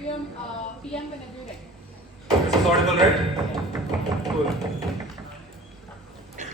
Trivium PM whenever you're ready. This is audible, right? Cool.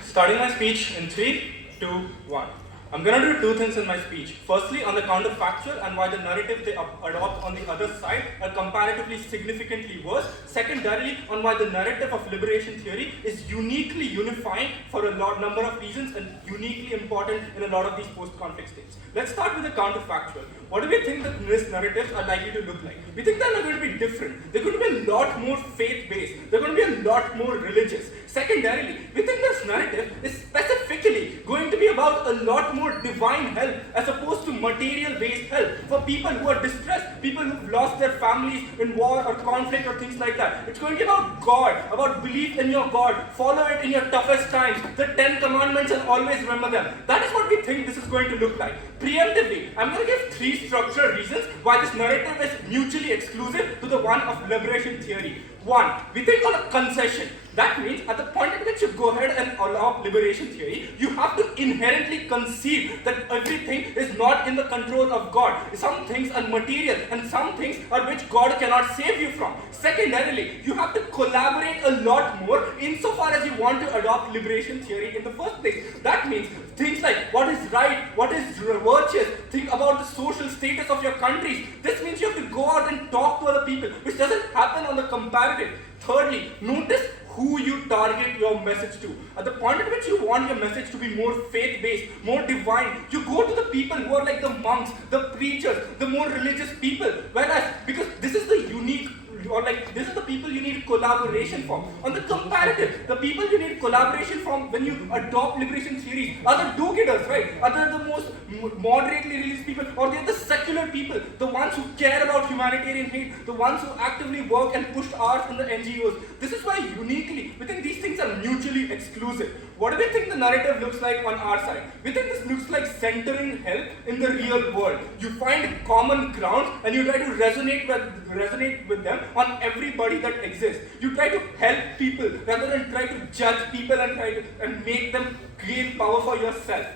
Starting my speech in 3, 2, 1. I'm going to do two things in my speech. Firstly, on the counterfactual and why the narrative they adopt on the other side are comparatively significantly worse. Secondarily, on why the narrative of liberation theory is uniquely unifying for a number of reasons and uniquely important in a lot of these post-conflict states. Let's start with the counterfactual. What do we think that these narratives are likely to look like? We think they're going to be different. They're going to be a lot more faith-based. They're going to be a lot more religious. Secondarily, we think this narrative is specifically going to be about a lot more divine help as opposed to material-based help for people who are distressed, people who've lost their families in war or conflict or things like that. It's going to be about God, about belief in your God, follow it in your toughest times, the 10 commandments and always remember them. That is what we think this is going to look like. Preemptively, I'm going to give 3 structural reasons why this narrative is mutually exclusive to the one of liberation theory. 1, we think on a concession. That means at the point at which you go ahead and allow liberation theory, you have to inherently concede that everything is not in the control of God. Some things are material and some things are which God cannot save you from. Secondarily, you have to collaborate a lot more insofar as you want to adopt liberation theory in the first place. That means things like what is right, what is virtuous, think about the social status of your countries. This means you have to go out and talk to other people, which doesn't happen on the comparative. Thirdly, notice who you target your message to. At the point at which you want your message to be more faith-based, more divine, you go to the people who are like the monks, the preachers, the more religious people. Whereas, because this is the unique, or like this is the people you need collaboration from. On the comparative, the people you need collaboration from when you adopt liberation theories are the do-getters, right? Are the most moderately religious people, or they're the secular people, the ones who care about humanitarian hate, the ones who actively work and push ours in the NGOs. This is why uniquely, we think these things are mutually exclusive. What do we think the narrative looks like on our side? We think this looks like centering help in the real world. You find common grounds and you try to resonate with them on everybody that exists. You try to help people rather than try to judge people and make them gain power for yourself.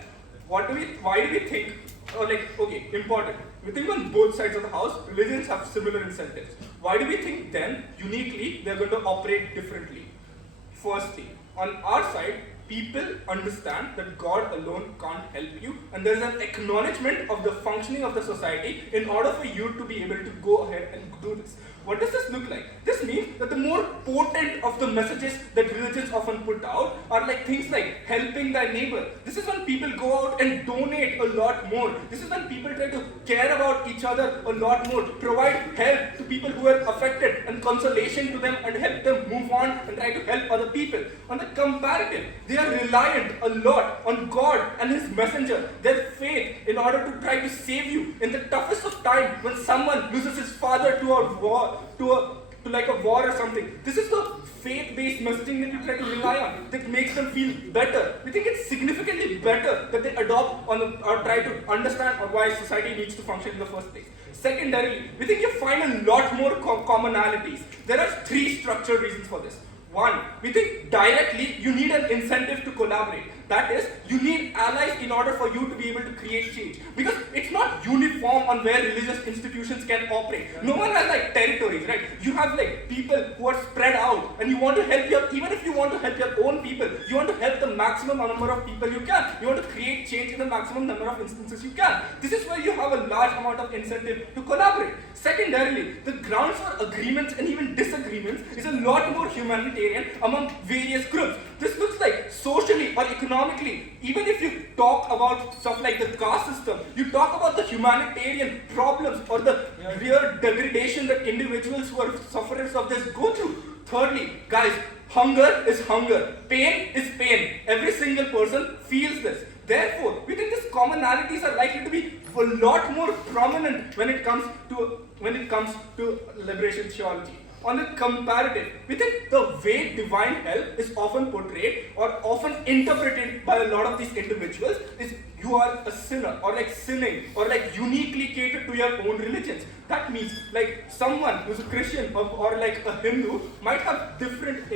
Why do we think, important. We think on both sides of the house, religions have similar incentives. Why do we think then, uniquely, they're going to operate differently? Firstly, on our side, people understand that God alone can't help you, and there is an acknowledgement of the functioning of the society in order for you to be able to go ahead and do this. What does this look like? This means that the more potent of the messages that religions often put out are like things like helping thy neighbor. This is when people go out and donate a lot more. This is when people try to care about each other a lot more, provide help to people who are affected and consolation to them and help them move on and try to help other people. On the comparative, they are reliant a lot on God and His messenger, their faith, in order to try to save you in the toughest of time when someone loses his father to a war, to like a war or something. This is the faith-based messaging that you try to rely on that makes them feel better. We think it's significantly better that they adopt or try to understand why society needs to function in the first place. Secondarily, we think you find a lot more commonalities. There are 3 structural reasons for this. 1, we think directly you need an incentive to collaborate. That is, you need allies in order for you to be able to create change. Because it's not uniform on where religious institutions can operate. No one has like territories, right? You have like people who are spread out and you want to help even if you want to help your own people, you want to help the maximum number of people you can. You want to create change in the maximum number of instances you can. This is where you have a large amount of incentive to collaborate. Secondarily, the grounds for agreements and even disagreements is a lot more humanitarian among various groups. This looks like socially or economically. Even if you talk about stuff like the caste system, you talk about the humanitarian problems or the real degradation that individuals who are sufferers of this go through. Thirdly, guys, hunger is hunger. Pain is pain. Every single person feels this. Therefore, we think these commonalities are likely to be a lot more prominent when it comes to liberation theology. On the comparative, we think the way divine help is often portrayed or often interpreted by a lot of these individuals is you are a sinner or like sinning or like uniquely catered to your own religions. That means like someone who's a Christian or like a Hindu might have different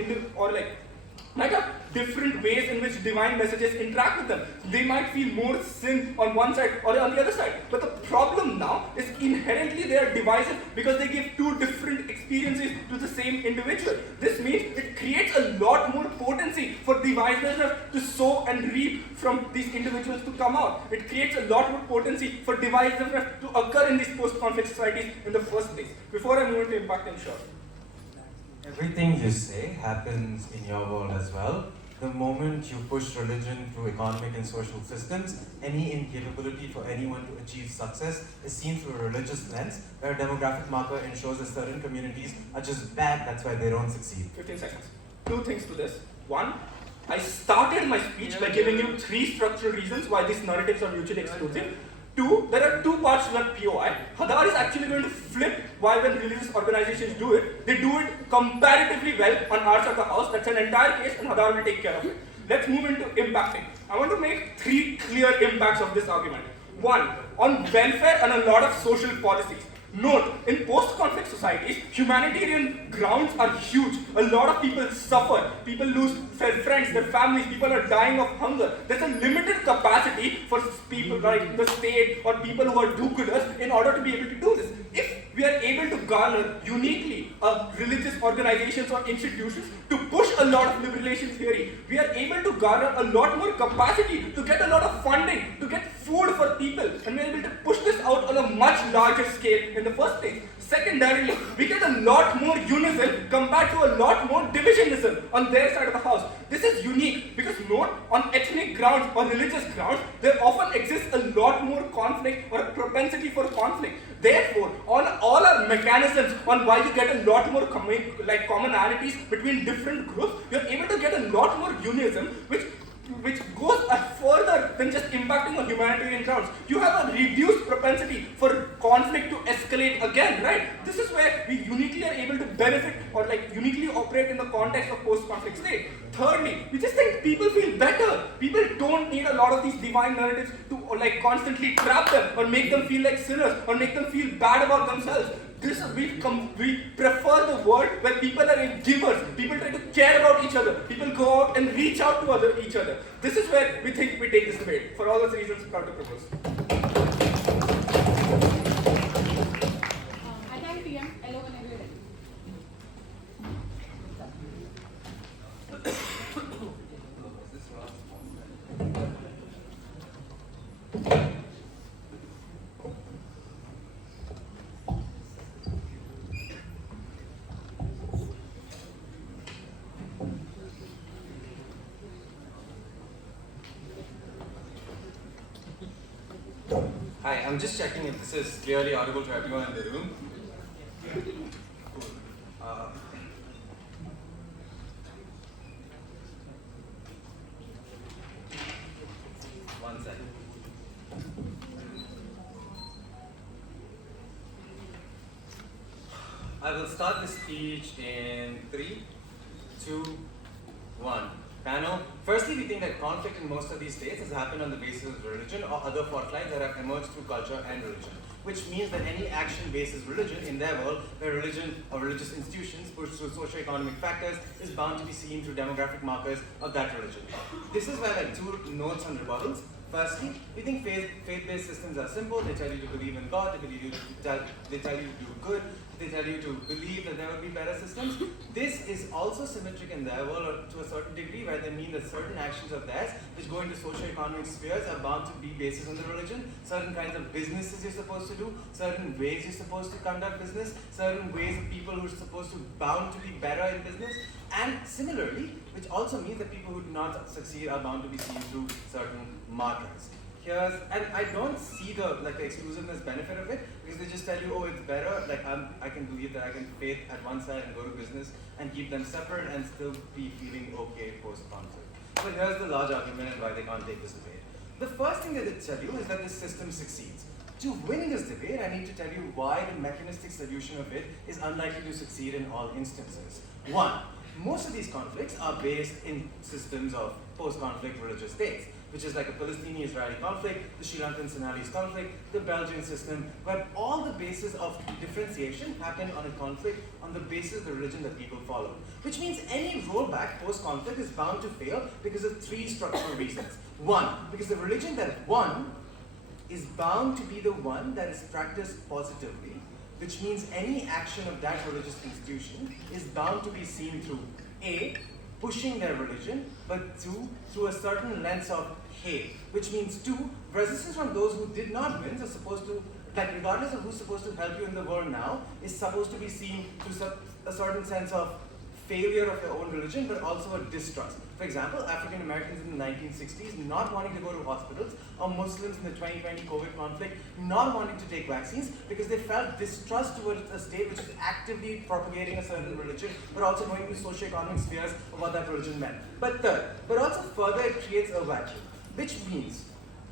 might have different ways in which divine messages interact with them. They might feel more sin on one side or on the other side. But the problem now is inherently they are divisive because they give two different experiences to the same individual. This means it creates a lot more potency for divisiveness to sow and reap from these individuals to come out. It creates a lot more potency for divisiveness to occur in these post-conflict societies in the first place. Before I move into impact and short. Everything you say happens in your world as well. The moment you push religion through economic and social systems, any incapability for anyone to achieve success is seen through a religious lens, where a demographic marker ensures that certain communities are just bad, that's why they don't succeed. 15 seconds. Two things to this. One, I started my speech by giving you three structural reasons why these narratives are mutually exclusive. Two, there are two parts to that POI. Hadar is actually going to flip why when religious organizations do it, they do it comparatively well on our side of the house. That's an entire case and Hadar will take care of it. Let's move into impacting. I want to make three clear impacts of this argument. One, on welfare and a lot of social policies. Note, in post-conflict societies, humanitarian grounds are huge. A lot of people suffer. People lose their friends, their families. People are dying of hunger. There's a limited capacity for people like the state or people who are do-gooders in order to be able to do this. If we are able to garner uniquely religious organizations or institutions to push a lot of liberation theory, we are able to garner a lot more capacity to get a lot of funding, to get food for people, and we are able to push this out on a much larger scale in the first place. Secondarily, we get a lot more unison compared to a lot more divisionism on their side of the house. This is unique because note, on ethnic grounds or religious grounds, there often exists a lot more conflict or a propensity for conflict. Therefore, on all our mechanisms on why you get a lot more commonalities between different groups, you're able to get a lot more unionism, which goes further than just impacting on humanitarian grounds. You have a reduced propensity for conflict to escalate again, right? This is where we uniquely are able to benefit or uniquely operate in the context of post-conflict state. Thirdly, we just think people feel better. People don't need a lot of these divine narratives to constantly trap them or make them feel like sinners or make them feel bad about themselves. We prefer the world where people are givers, people try to care about each other, people go out and reach out to each other. This is where we think we take this debate. For all those reasons, proud to propose. I thank PM, hello whenever you're ready. Hi, I'm just checking if this is clearly audible to everyone in the room. One second. I will start the speech in 3, 2, 1. Panel. Firstly, we think that conflict in most of these states has happened on the basis of religion or other fault lines that have emerged through culture and religion, which means that any action bases religion in their world, where religion or religious institutions push through socio-economic factors, is bound to be seen through demographic markers of that religion. This is where two notes on rebuttals. Firstly, we think faith-based systems are simple. They tell you to believe in God, they tell you to do good, they tell you to believe that there will be better systems. This is also symmetric in their world to a certain degree, where they mean that certain actions of theirs which go into socio-economic spheres are bound to be based on the religion. Certain kinds of businesses you're supposed to do, certain ways you're supposed to conduct business, certain ways of people who are supposed to bound to be better in business. And similarly, which also means that people who do not succeed are bound to be seen through certain markers. And I don't see the exclusiveness benefit of it, because they just tell you, oh, it's better. I can believe that I can faith at one side and go to business and keep them separate and still be feeling okay post-conflict. But here's the large argument and why they can't take this debate. The first thing that they tell you is that this system succeeds. To win this debate, I need to tell you why the mechanistic solution of it is unlikely to succeed in all instances. One, most of these conflicts are based in systems of post-conflict religious states. which is like a Palestinian-Israeli conflict, the Sri Lankan-Sinhalese conflict, the Belgian system, where all the bases of differentiation happen on a conflict on the basis of the religion that people follow. Which means any rollback post-conflict is bound to fail because of three structural reasons. One, because the religion that won is bound to be the one that is practiced positively, which means any action of that religious institution is bound to be seen through A, pushing their religion, but two, through a certain lens of hate, which means two, resistance from those who did not win are supposed to, like regardless of who's supposed to help you in the world now, is supposed to be seen through a certain sense of failure of their own religion, but also a distrust. For example, African Americans in the 1960s not wanting to go to hospitals, or Muslims in the 2020 COVID conflict not wanting to take vaccines because they felt distrust towards a state which is actively propagating a certain religion, but also going to socioeconomic spheres of what that religion meant. But third, but also further, it creates a vacuum, which means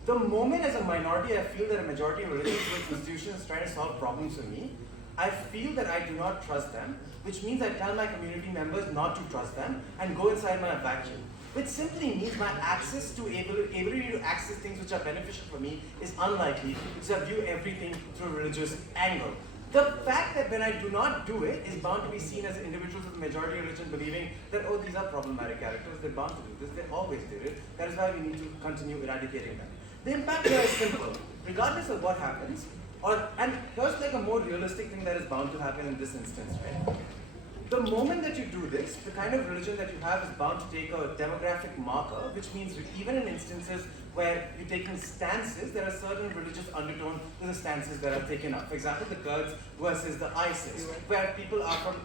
the moment as a minority I feel that a majority of religious institutions is trying to solve problems for me, I feel that I do not trust them, which means I tell my community members not to trust them and go inside my vacuum. Which simply means my access to ability to access things which are beneficial for me is unlikely because I view everything through a religious angle. The fact that when I do not do it is bound to be seen as individuals of the majority religion believing that, oh, these are problematic characters, they're bound to do this, they always did it. That is why we need to continue eradicating them. The impact here is simple. Regardless of what happens, and here's like a more realistic thing that is bound to happen in this instance, right? The moment that you do this, the kind of religion that you have is bound to take a demographic marker, which means even in instances where you're taking stances, there are certain religious undertones to the stances that are taken up. For example, the Kurds versus the ISIS, where people are from,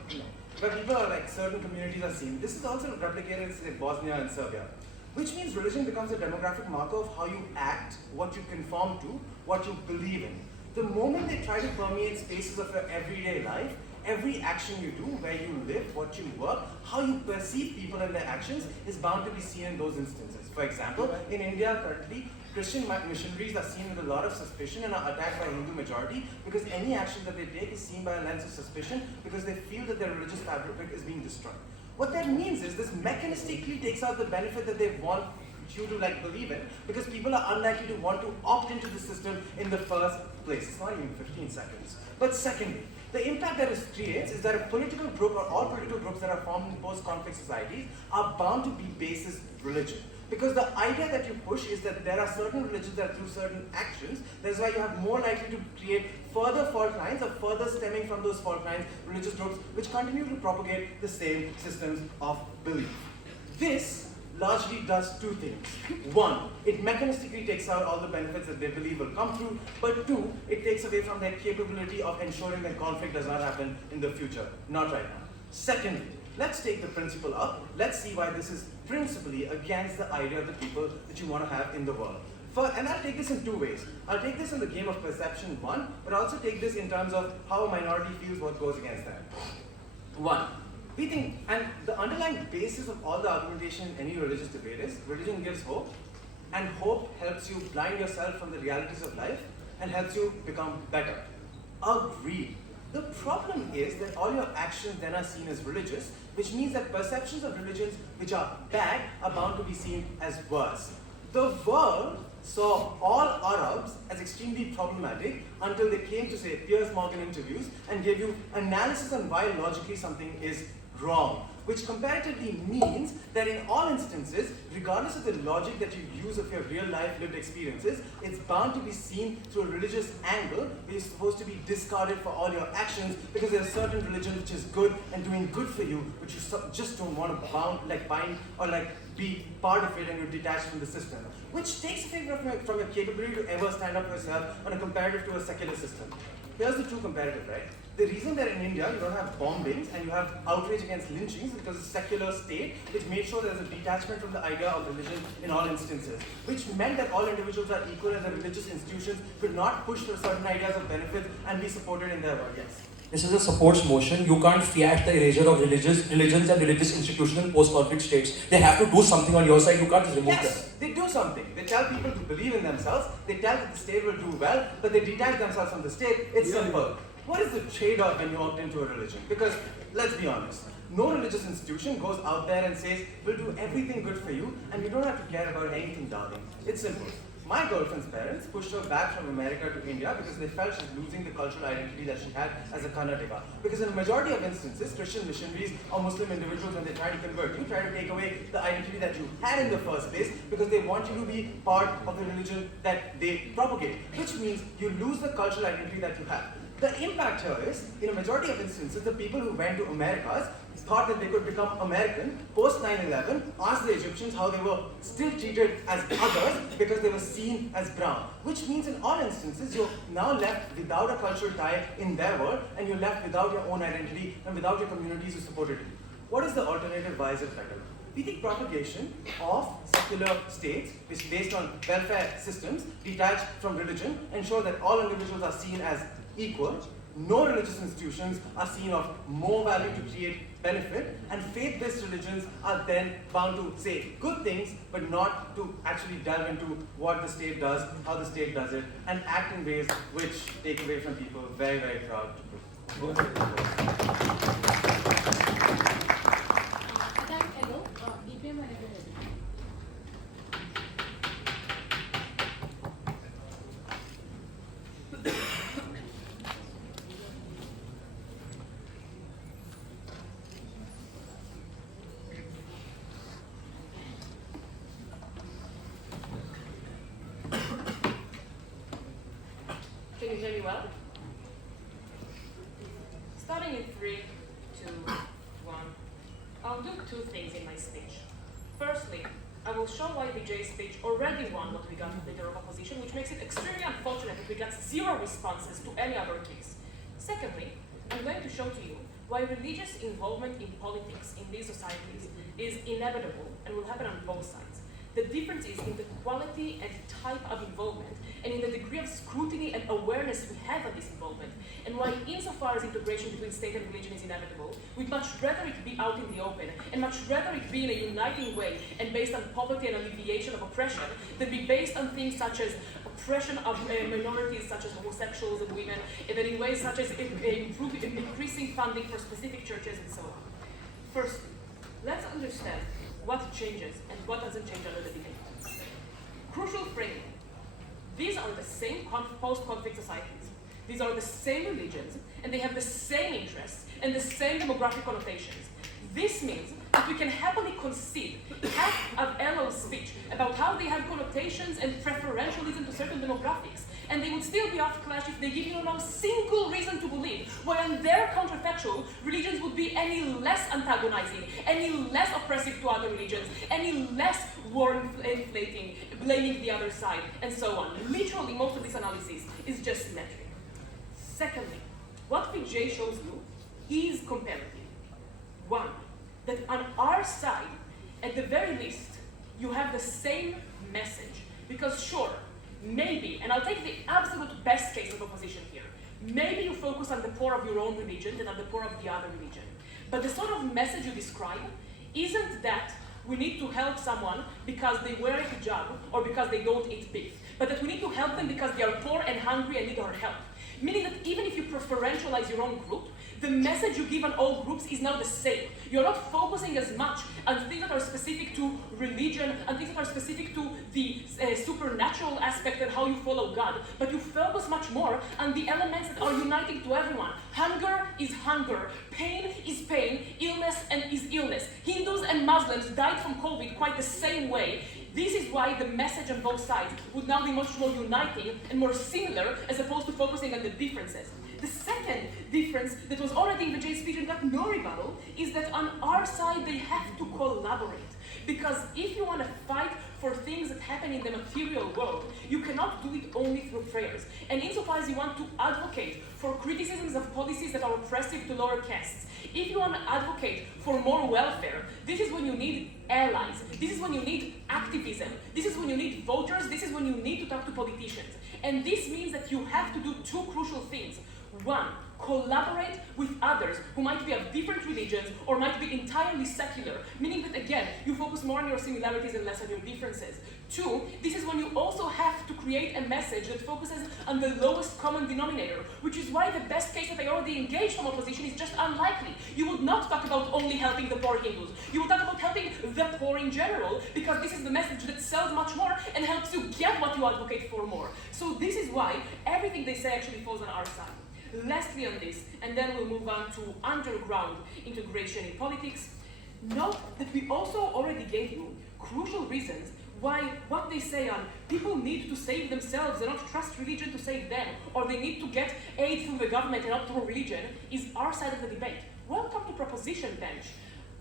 where people are like certain communities are seen. This is also replicated in Bosnia and Serbia. Which means religion becomes a demographic marker of how you act, what you conform to, what you believe in. The moment they try to permeate spaces of your everyday life, every action you do, where you live, what you work, how you perceive people and their actions is bound to be seen in those instances. For example, in India currently, Christian missionaries are seen with a lot of suspicion and are attacked by Hindu majority because any action that they take is seen by a lens of suspicion because they feel that their religious fabric is being destroyed. What that means is this mechanistically takes out the benefit that they want you to like believe in because people are unlikely to want to opt into the system in the first place. It's not even 15 seconds. But secondly, the impact that it creates is that a political group or all political groups that are formed in post-conflict societies are bound to be basis religion. Because the idea that you push is that there are certain religions that do certain actions, that's why you have more likely to create further fault lines or further stemming from those fault lines, religious groups which continue to propagate the same systems of belief. This largely does two things. One, it mechanistically takes out all the benefits that they believe will come through, but two, it takes away from their capability of ensuring that conflict does not happen in the future, not right now. Secondly, let's take the principle up. Let's see why this is principally against the idea of the people that you want to have in the world. And I'll take this in two ways. I'll take this in the game of perception, one, but also take this in terms of how a minority feels what goes against that. One, we think, and the underlying basis of all the argumentation in any religious debate is, religion gives hope, and hope helps you blind yourself from the realities of life and helps you become better. Agreed. The problem is that all your actions then are seen as religious, which means that perceptions of religions which are bad are bound to be seen as worse. The world saw all Arabs as extremely problematic until they came to, say, Piers Morgan interviews and gave you analysis on why logically something is wrong, which comparatively means that in all instances, regardless of the logic that you use of your real life lived experiences, it's bound to be seen through a religious angle, which is supposed to be discarded for all your actions because there's a certain religion which is good and doing good for you, which you just don't want to bind or be part of it and you're detached from the system, which takes away from your capability to ever stand up for yourself on a comparative to a secular system. Here's the true comparative, right? The reason that in India you don't have bombings and you have outrage against lynchings is because it's a secular state which made sure there's a detachment from the idea of religion in all instances, which meant that all individuals are equal and the religious institutions could not push for certain ideas of benefit and be supported in their work. Yes? This is a supports motion. You can't fiat the erasure of religions and religious institutions in post-conflict states. They have to do something on your side. You can't just remove them. Yes, they do something. They tell people to believe in themselves. They tell that the state will do well, but they detach themselves from the state. It's simple. what is the trade-off when you opt into a religion? Because, let's be honest, no religious institution goes out there and says, we'll do everything good for you, and you don't have to care about anything, darling. It's simple. My girlfriend's parents pushed her back from America to India because they felt she's losing the cultural identity that she had as a Karnataka. Because in a majority of instances, Christian missionaries or Muslim individuals, when they try to convert you, try to take away the identity that you had in the first place because they want you to be part of the religion that they propagate, which means you lose the cultural identity that you have. The impact here is, in a majority of instances, the people who went to Americas thought that they could become American post 9/11, asked the Egyptians how they were still treated as others because they were seen as brown. Which means in all instances, you're now left without a cultural tie in their world, and you're left without your own identity and without your communities who supported you. What is the alternative? Why is it better? We think propagation of secular states, which is based on welfare systems detached from religion, ensure that all individuals are seen as equal. No religious institutions are seen of more value to create benefit, and faith-based religions are then bound to say good things, but not to actually delve into what the state does, how the state does it, and act in ways which take away from people very, very proud to do. Hello, EPM whenever you're ready. Can you hear me well? Starting in 3, 2, 1. I'll do 2 things in my speech. Firstly, I will show why Vijay's speech already won what we got from Leader of Opposition, which makes it extremely unfortunate that we got 0 responses to any other case. Secondly, I'm going to show to you why religious involvement in politics in these societies is inevitable and will happen on both sides. The difference is in the quality and type of involvement, and in the degree of scrutiny and awareness we have of this involvement, and why insofar as integration between state and religion is inevitable, we'd much rather it be out in the open, and much rather it be in a uniting way and based on poverty and alleviation of oppression, than be based on things such as oppression of minorities such as homosexuals and women, and then in ways such as increasing funding for specific churches and so on. First, let's understand what changes and what doesn't change under the debate. Crucial framing. These are the same post-conflict societies. These are the same religions, and they have the same interests and the same demographic connotations. This means that we can happily concede half of Elo's speech about how they have connotations and preferentialism to certain demographics, and they would still be off clash if they give you no single reason to believe why on their counterfactual religions would be any less antagonizing, any less oppressive to other religions, any less war-inflating, blaming the other side, and so on. Literally, most of this analysis is just symmetric. Secondly, what Vijay shows you is comparative. 1, that on our side, at the very least, you have the same message. Because sure, maybe, and I'll take the absolute best case of opposition here, maybe you focus on the poor of your own religion than on the poor of the other religion. But the sort of message you describe isn't that we need to help someone because they wear a hijab or because they don't eat beef, but that we need to help them because they are poor and hungry and need our help. Meaning that even if you preferentialize your own group, the message you give on all groups is not the same. You're not focusing as much on things that are specific to religion, and things that are specific to the supernatural aspect and how you follow God, but you focus much more on the elements that are uniting to everyone. Hunger is hunger, pain is pain, illness is illness. Hindus and Muslims died from COVID quite the same way. This is why the message on both sides would now be much more uniting and more similar as opposed to focusing on the differences. The second difference that was already in Vijay's speech and got no rebuttal is that on our side they have to collaborate. Because if you want to fight for things that happen in the material world, you cannot do it only through prayers. And insofar as you want to advocate for criticisms of policies that are oppressive to lower castes, if you want to advocate for more welfare, this is when you need allies. This is when you need activism. This is when you need voters. This is when you need to talk to politicians. And this means that you have to do 2 crucial things. 1, collaborate with others who might be of different religions or might be entirely secular, meaning that again, you focus more on your similarities and less on your differences. 2, this is when you also have to create a message that focuses on the lowest common denominator, which is why the best case that I already engaged from opposition is just unlikely. You would not talk about only helping the poor Hindus. You would talk about helping the poor in general, because this is the message that sells much more and helps you get what you advocate for more. So this is why everything they say actually falls on our side. Lastly on this, and then we'll move on to underground integration in politics. Note that we also already gave you crucial reasons why what they say on people need to save themselves and not trust religion to save them, or they need to get aid through the government and not through religion, is our side of the debate. Welcome to proposition bench,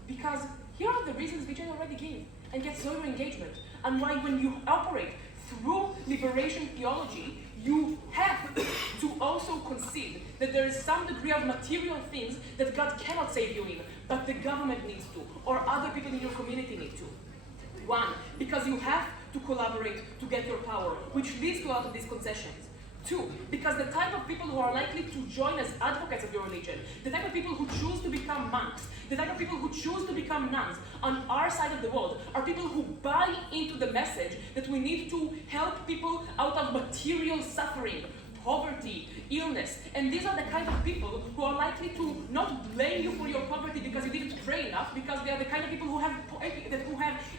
because here are the reasons Vijay already gave and gets your engagement, and why when you operate through liberation theology, you have to also concede that there is some degree of material things that God cannot save you in, but the government needs to, or other people in your community need to. 1, because you have to collaborate to get your power, which leads to a lot of these concessions. 2, because the type of people who are likely to join as advocates of your religion, the type of people who choose to become monks, the type of people who choose to become nuns on our side of the world are people who buy into the message that we need to help people out of material suffering, poverty, illness, and these are the kind of people who are likely to not blame you for your poverty because you didn't pray enough, because they are the kind of people who have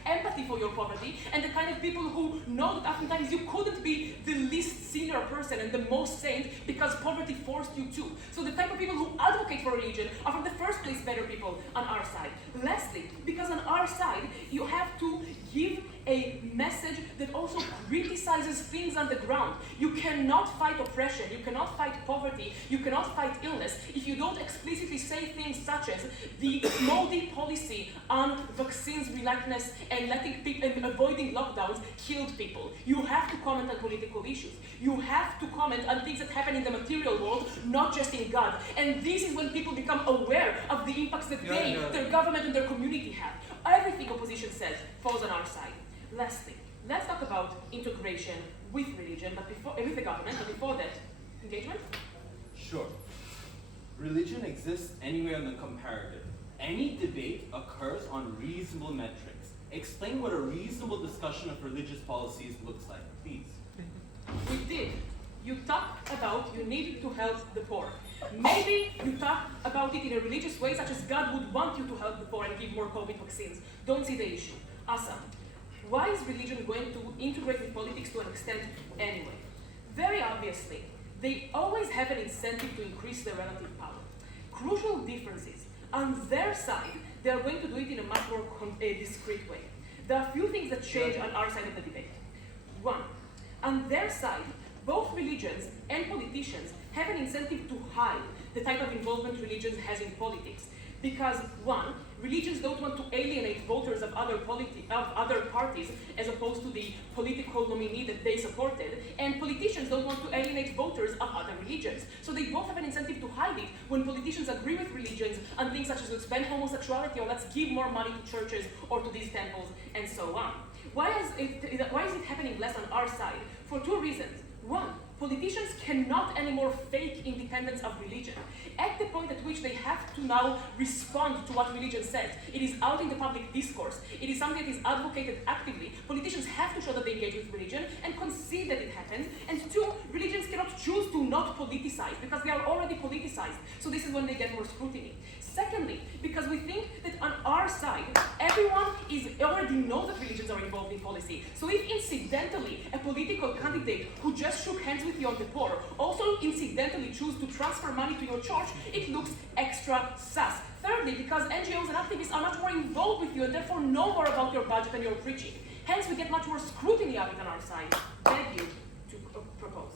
empathy for your poverty, and the kind of people who know that oftentimes you couldn't be the least senior person and the most saint because poverty forced you to. So the type of people who advocate for religion are from the first place better people on our side. Lastly, because on our side, you have to give a message that also criticizes things on the ground. You cannot fight oppression, you cannot fight poverty, you cannot fight illness if you don't explicitly say things such as the moldy policy on vaccines reluctance and letting people and avoiding lockdowns killed people. You have to comment on political issues. You have to comment on things that happen in the material world, not just in God. And this is when people become aware of the impacts that their government and their community have. Everything opposition says falls on our side. Lastly, let's talk about integration with religion, with the government, but before that, engagement? Sure. Religion exists anywhere in the comparative. Any debate occurs on reasonable metrics. Explain what a reasonable discussion of religious policies looks like, please. We did. You talked about you need to help the poor. Maybe you talk about it in a religious way, such as God would want you to help the poor and give more COVID vaccines. Don't see the issue. Awesome. Why is religion going to integrate with politics to an extent anyway? Very obviously, they always have an incentive to increase their relative power. Crucial differences. On their side, they are going to do it in a much more discreet way. There are a few things that change on our side of the debate. 1, on their side, both religions and politicians have an incentive to hide the type of involvement religion has in politics. Because 1, religions don't want to alienate voters of other parties as opposed to the political nominee that they supported, and politicians don't want to alienate voters of other religions. So they both have an incentive to hide it when politicians agree with religions on things such as let's ban homosexuality or let's give more money to churches or to these temples and so on. Why is it happening less on our side? For 2 reasons. 1, politicians cannot anymore fake independence of religion. At the point at which they have to now respond to what religion says, it is out in the public discourse, it is something that is advocated actively, politicians have to show that they engage with religion and concede that it happens. And 2, religions cannot choose to not politicize because they are already politicized. So this is when they get more scrutiny. Secondly, because we think that on our side, everyone already knows that religions are involved in policy. So if incidentally a political candidate who just shook hands with you on the poor also incidentally choose to transfer money to your church, it looks extra sus. Thirdly, because NGOs and activists are much more involved with you and therefore know more about your budget and your preaching. Hence, we get much more scrutiny of it on our side. Beg you to propose.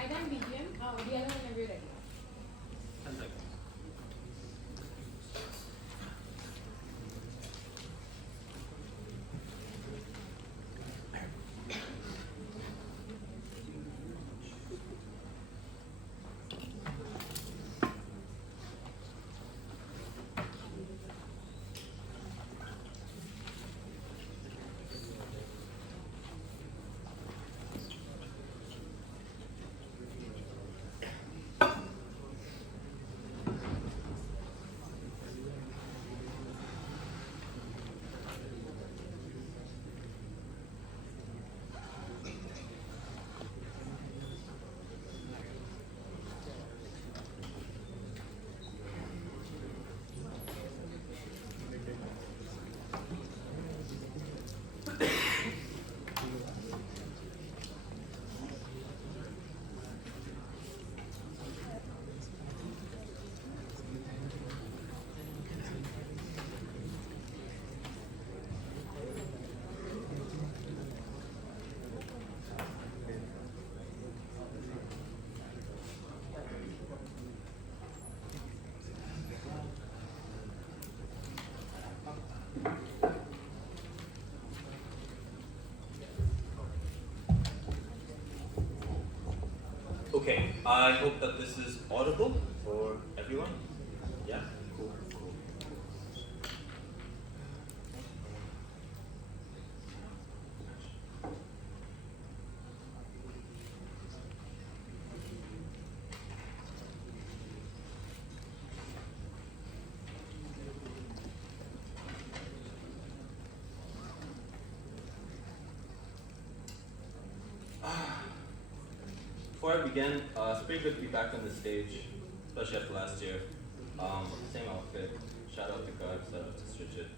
Item BPM, the other one will be ready. I hope that this is audible for everyone. Yeah? Cool. Before I begin, it's pretty good to be back on the stage, especially after last year. Same outfit. Shout out to God, shout out to Richard.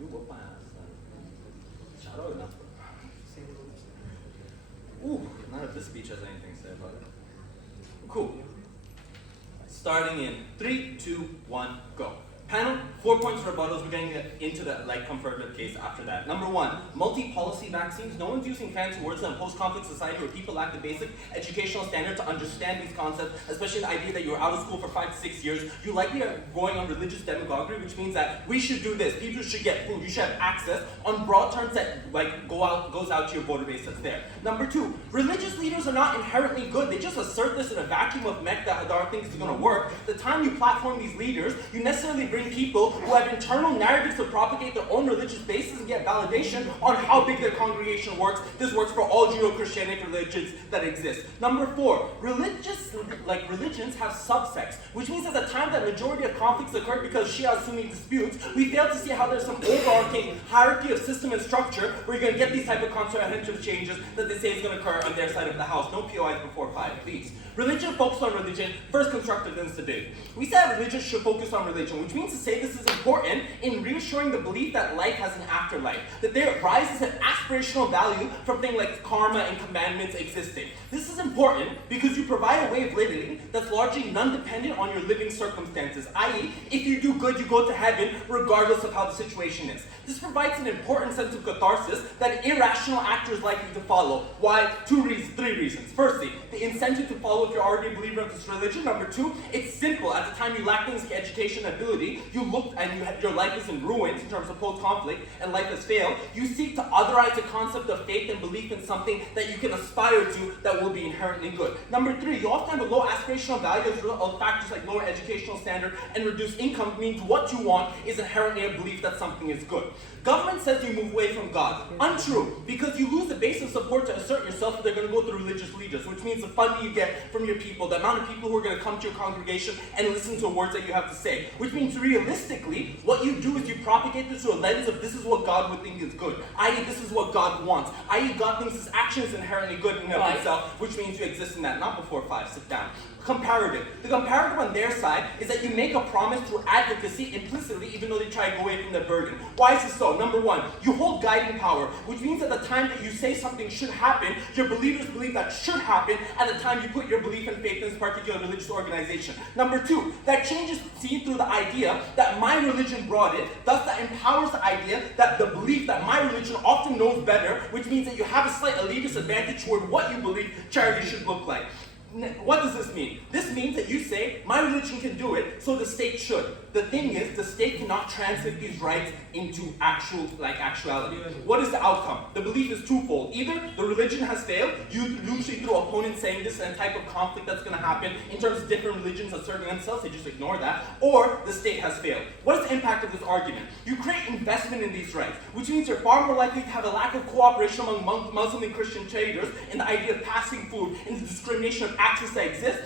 You whoop my ass, man. Shout out enough. Ooh, none of this speech has anything to say about it. Cool. Starting in 3, 2, 1, go. Panel, 4 points for rebuttals. We're getting into the comforted case after that. Number 1, multi-policy vaccines. No one's using fancy words in a post-conflict society where people lack the basic educational standard to understand these concepts, especially the idea that you're out of school for 5 to 6 years. You likely are going on religious demagoguery, which means that we should do this. People should get food. You should have access on broad terms that goes out to your voter base that's there. Number 2, religious leaders are not inherently good. They just assert this in a vacuum of mech that Hadar thinks is going to work. The time you platform these leaders, you necessarily bring people who have internal narratives to propagate their own religious bases and get validation on how big their congregation works. This works for all Judeo-Christianic religions that exist. Number 4, religions have subsects, which means at the time that majority of conflicts occurred because Shia-Sunni disputes, we fail to see how there's some overarching hierarchy of system and structure where you're going to get these type of comprehensive changes that they say is going to occur on their side of the house. No POIs before 5, please. Religion focus on religion, first constructive then debate. We said religion should focus on religion, which means to say this is important in reassuring the belief that life has an afterlife, that there rises an aspirational value from things like karma and commandments existing. This is important because you provide a way of living that's largely non-dependent on your living circumstances, i.e., if you do good, you go to heaven regardless of how the situation is. This provides an important sense of catharsis that an irrational actor is likely to follow. Why? 3 reasons. Firstly, the incentive to follow if you're already a believer of this religion. Number 2, it's simple. At the time you lack things like education and ability, you looked and your life is in ruins in terms of post-conflict and life has failed. You seek to otherize the concept of faith and belief in something that you can aspire to that will be inherently good. Number 3, you often have a low aspirational value as a result of factors like lower educational standard and reduced income means what you want is inherently a belief that something is good. Government says you move away from God. Untrue, because you lose the base of support to assert yourself if they're going to go through religious leaders, which means the funding you get from your people, the amount of people who are going to come to your congregation and listen to words that you have to say, which means realistically, what you do is you propagate this through a lens of this is what God would think is good, i.e. this is what God wants, i.e. God thinks his action is inherently good in and of itself, which means you exist in that. Not before 5, sit down. Comparative. The comparative on their side is that you make a promise through advocacy implicitly, even though they try to go away from the burden. Why is this so? Number 1, you hold guiding power, which means at the time that you say something should happen, your believers believe that should happen at the time you put your belief and faith in this particular religious organization. Number 2, that change is seen through the idea that my religion brought it, thus that empowers the idea that the belief that my religion often knows better, which means that you have a slight elitist advantage toward what you believe charity should look like. What does this mean? This means that you say, my religion can do it, so the state should. The thing is, the state cannot translate these rights into actuality. What is the outcome? The belief is twofold. Either the religion has failed, usually through opponents saying this and type of conflict that's going to happen in terms of different religions asserting themselves, they just ignore that, or the state has failed. What is the impact of this argument? You create investment in these rights, which means you're far more likely to have a lack of cooperation among Muslim and Christian traders in the idea of passing food, in the discrimination of access that exists,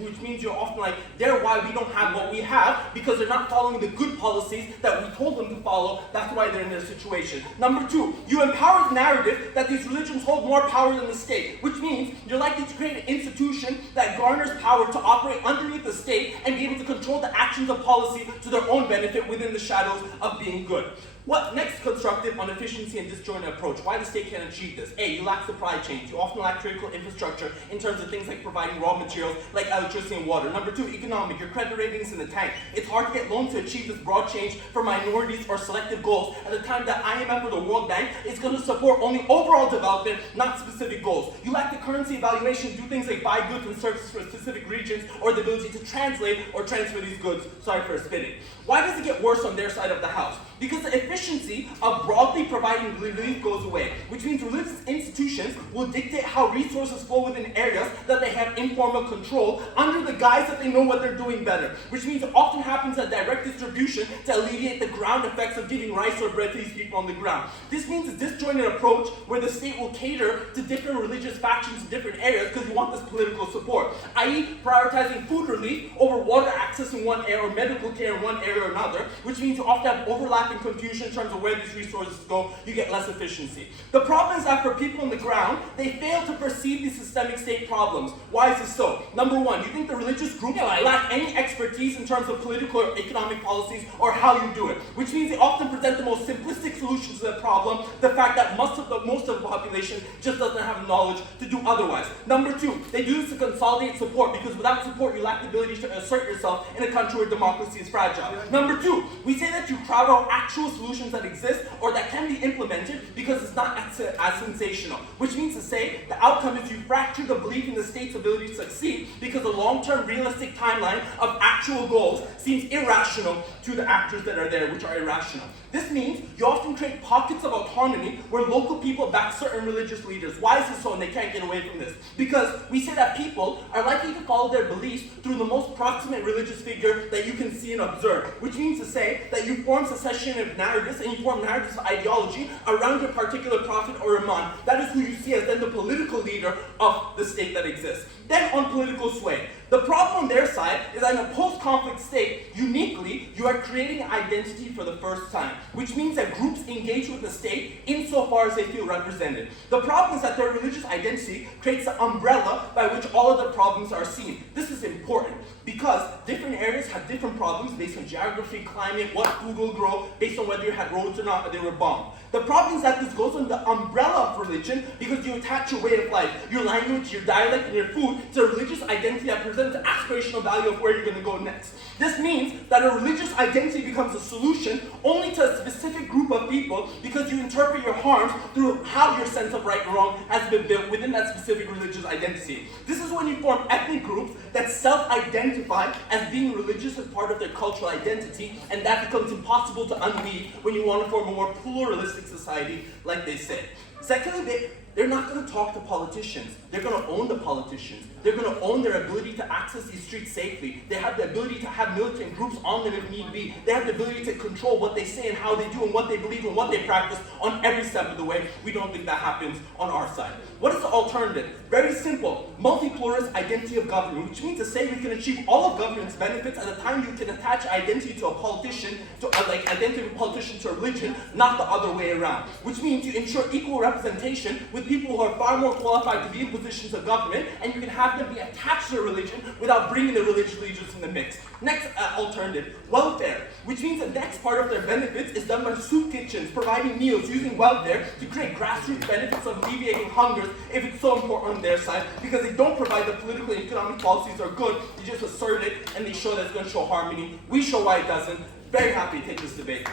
which means you're often like, they're why we don't have what we have, because they're not following the good policies that we told them to follow. That's why they're in their situation. Number 2, you empower the narrative that these religions hold more power than the state, which means you're likely to create an institution that garners power to operate underneath the state and be able to control the actions of policy to their own benefit within the shadows of being good. What next constructive on efficiency and disjointed approach? Why the state can't achieve this? A, you lack supply chains. You often lack critical infrastructure in terms of things like providing raw materials like electricity and water. Number 2, economic. Your credit rating's in the tank. It's hard to get loans to achieve this broad change for minorities or selective goals at the time that IMF or the World Bank is going to support only overall development, not specific goals. You lack the currency evaluation to do things like buy goods and services for specific regions or the ability to translate or transfer these goods. Sorry for spitting. Why does it get worse on their side of the house? Because the efficiency of broadly providing relief goes away, which means religious institutions will dictate how resources flow within areas that they have informal control under the guise that they know what they're doing better, which means it often happens at direct distribution to alleviate the ground effects of giving rice or bread to these people on the ground. This means a disjointed approach where the state will cater to different religious factions in different areas because you want this political support, i.e. prioritizing food relief over water access in one area or medical care in one area or another, which means you often have overlapping confusion in terms of where these resources go, you get less efficiency. The problem is that for people on the ground, they fail to perceive these systemic state problems. Why is this so? Number one, you think the religious groups lack any expertise in terms of political or economic policies or how you do it, which means they often present the most simplistic solutions to the problem, the fact that most of the population just doesn't have knowledge to do otherwise. Number two, they do this to consolidate support, because without support you lack the ability to assert yourself in a country where democracy is fragile. Number two, we say that you crowd out actual solutions that exist or that can be implemented because it's not as sensational, which means to say the outcome is you fracture the belief in the state's ability to succeed because the long-term realistic timeline of actual goals seems irrational to the actors that are there, which are irrational. This means you often create pockets of autonomy where local people back certain religious leaders. Why is this so and they can't get away from this? Because we say that people are likely to follow their beliefs through the most proximate religious figure that you can see and observe, which means to say that you form succession narratives and you form narratives of ideology around your particular prophet or imam. That is who you see as then the political leader of the state that exists. Then on political sway. The problem on their side is that in a post-conflict state, uniquely, you are creating identity for the first time, which means that groups engage with the state insofar as they feel represented. The problem is that their religious identity creates the umbrella by which all of the problems are seen. This is important because different areas have different problems based on geography, climate, what food will grow, based on whether you had roads or not, or they were bombed. The problem is that this goes under the umbrella of religion because you attach your way of life, your language, your dialect, and your food to a religious identity that presents the aspirational value of where you're going to go next. This means that a religious identity becomes a solution only to a specific group of people because you interpret your harms through how your sense of right and wrong has been built within that specific religious identity. This is when you form ethnic groups that self-identify as being religious as part of their cultural identity, and that becomes impossible to unweave when you want to form a more pluralistic society, like they say. Secondly, they're not going to talk to politicians. They're going to own the politicians. They're going to own their ability to access these streets safely. They have the ability to have militant groups on them if need be. They have the ability to control what they say and how they do and what they believe and what they practice on every step of the way. We don't think that happens on our side. What is the alternative? Very simple. Multi-pluralist identity of government, which means to say we can achieve all of government's benefits at a time you can attach identity to a politician, identity of a politician to a religion, not the other way around. Which means you ensure equal representation with people who are far more qualified to be in positions of government, and you can have them be attached to a religion without bringing the religious leaders in the mix. Next alternative, welfare, which means the next part of their benefits is done by soup kitchens, providing meals, using welfare to create grassroots benefits of alleviating hunger if it's so important on their side, because they don't provide the political and economic policies are good, they just assert it and they show that it's going to show harmony. We show why it doesn't. Very happy to take this debate.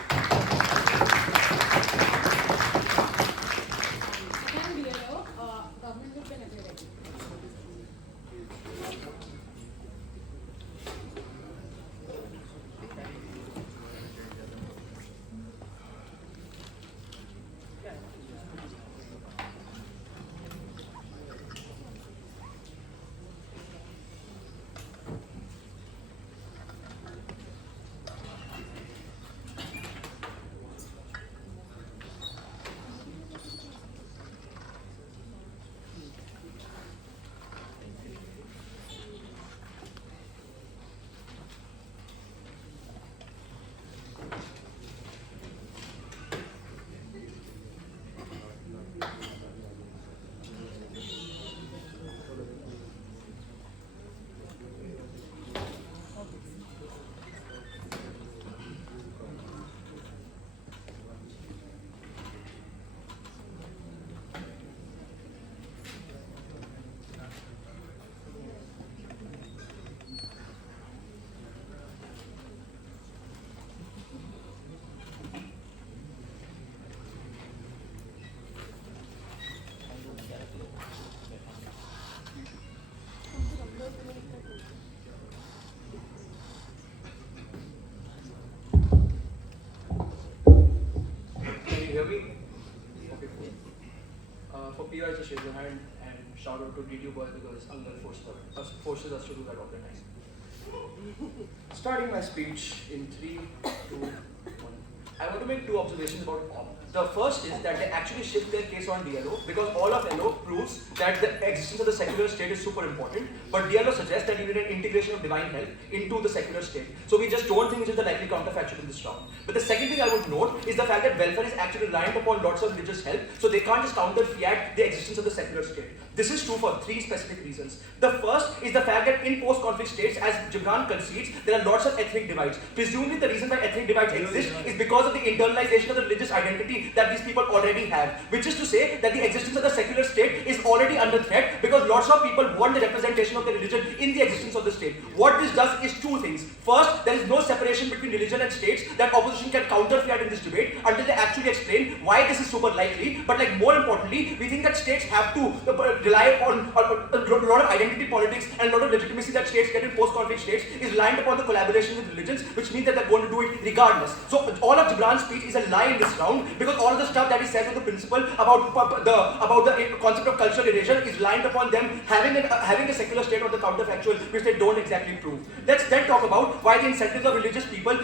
Government will benefit. me? Okay, cool. For PR, just raise your hand and shout out to DT boy because Uncle forces us to do that all the time. Starting my speech in 3, 2, 1. I want to make 2 observations about all. The first is that they actually shift their case on DLO because all of LO proves that the existence of the secular state is super important, but DLO suggests that you need an integration of divine help into the secular state. So we just don't think which is the likely counterfactual in this round. But the second thing I would note is the fact that welfare is actually reliant upon lots of religious help, so they can't just counter fiat the existence of the secular state. This is true for 3 specific reasons. The first is the fact that in post-conflict states, as Jibran concedes, there are lots of ethnic divides. Presumably the reason why ethnic divides exist is because of the internalization of the religious identity that these people already have, which is to say that the existence of the secular state is already under threat because lots of people want the representation of their religion in the existence of the state. What this does is 2 things. First, there is no separation between religion and states that opposition can counter fiat in this debate until they actually explain why this is super likely. But like more importantly, we think that states have to rely on a lot of identity politics and a lot of legitimacy that states get in post-conflict states is reliant upon the collaboration with religions, which means that they're going to do it regardless. So all of Jibran's speech is a lie in this round because all of the stuff that he says with the principle about the concept of cultural erasure is reliant upon them having a secular state or the counterfactual, which they don't exactly prove. Let's then talk about why the incentives of religious people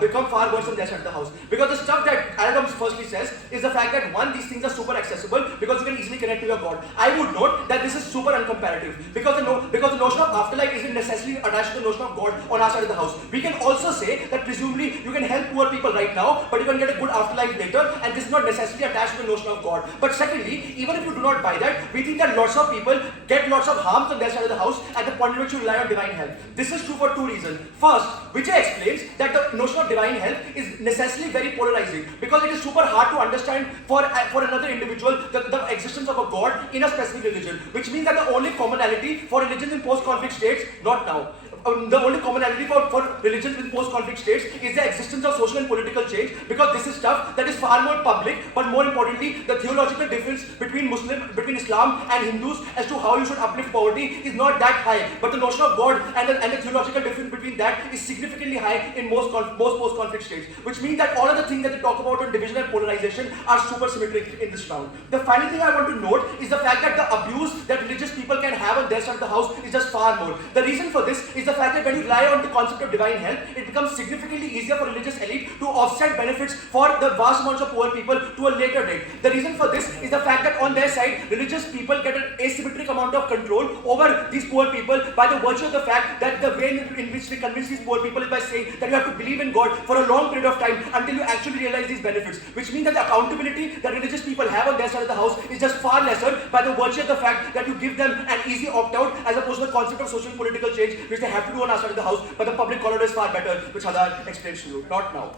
become far worse on their side of the house. Because the stuff that Aradom firstly says is the fact that 1, these things are super accessible because you can easily connect to your God. I would note that this is super uncomparative because the notion of afterlife isn't necessarily attached to the notion of God on our side of the house. We can also say that presumably you can help poor people right now, but you can get a good afterlife later, and this is not necessarily attached to the notion of God. But secondly, even if you do not buy that, we think that lots of people get lots of harms on their side of the house at the point at which you rely on divine help. This is true for 2 reasons. First, Vijay explains that the notion of divine help is necessarily very polarizing because it is super hard to understand for another individual the existence of a God in a specific religion, which means that the only commonality for religions in post-conflict states, not now, the only commonality for religions in post-conflict states is the existence of social and political change because this is stuff that is far more public, but more importantly, the theological difference between Islam and Hindus as to how you should uplift poverty is not that high, but the notion of God and the theological difference between that is significantly high in most post-conflict states, which means that all of the things that they talk about on division and polarization are super symmetric in this round. The final thing I want to note is the fact that the abuse that religious people can have on their side of the house is just far more. The reason for this is the fact that when you rely on the concept of divine help, it becomes significantly easier for religious elite to offset benefits for the vast amounts of poor people to a later date. The reason for this is the fact that on their side, religious people get an asymmetric amount of control over these poor people by the virtue of the fact that the way in which they convince these poor people is by saying that you have to believe in God for a long period of time until you actually realize these benefits, which means that the accountability that religious people have on their side of the house is just far lesser by the virtue of the fact that you give them an easy opt-out as opposed to the concept of social and political change which they have to do on our side of the house, but the public corridor is far better, which Hadar explains to you, not now.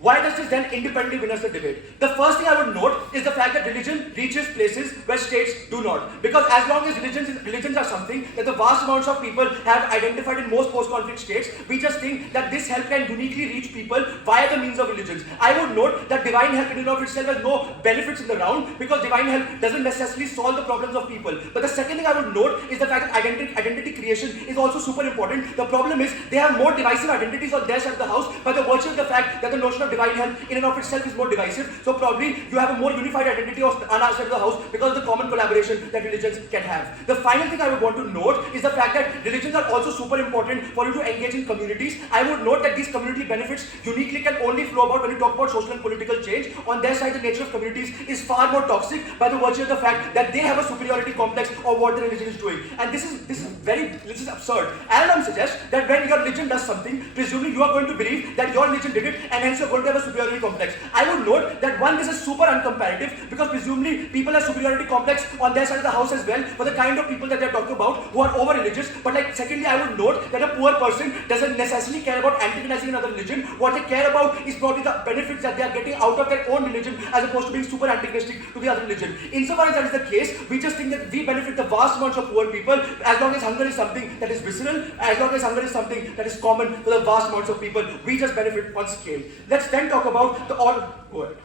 Why does this then independently win us the debate? The first thing I would note is the fact that religion reaches places where states do not. Because as long as religions are something that the vast amounts of people have identified in most post-conflict states, we just think that this help can uniquely reach people via the means of religions. I would note that divine help in and of itself has no benefits in the round because divine help doesn't necessarily solve the problems of people. But the second thing I would note is the fact that identity creation is also super important. The problem is they have more divisive identities on their side of the house by the virtue of the fact that the notion of divine help in and of itself is more divisive. So probably you have a more unified identity on our side of the house because of the common collaboration that religions can have. The final thing I would want to note is the fact that religions are also super important for you to engage in communities. I would note that these community benefits uniquely can only flow about when you talk about social and political change. On their side, the nature of communities is far more toxic by the virtue of the fact that they have a superiority complex of what the religion is doing. And this is absurd. Aradom suggests that when your religion does something, presumably you are going to believe that your religion did it and hence you are going to have a superiority complex. I would note that one, this is super uncomparative because presumably people have superiority complex on their side of the house as well for the kind of people that they are talking about who are over religious. But like secondly, I would note that a poor person doesn't necessarily care about antagonizing another religion. What they care about is probably the benefits that they are getting out of their own religion as opposed to being super antagonistic to the other religion. Insofar as that is the case, we just think that we benefit the vast amounts of poor people as long as hunger is something that is visceral, as long as hunger is something that is common for the vast amounts of people. We just benefit on scale. Let's then talk about the all. Go ahead.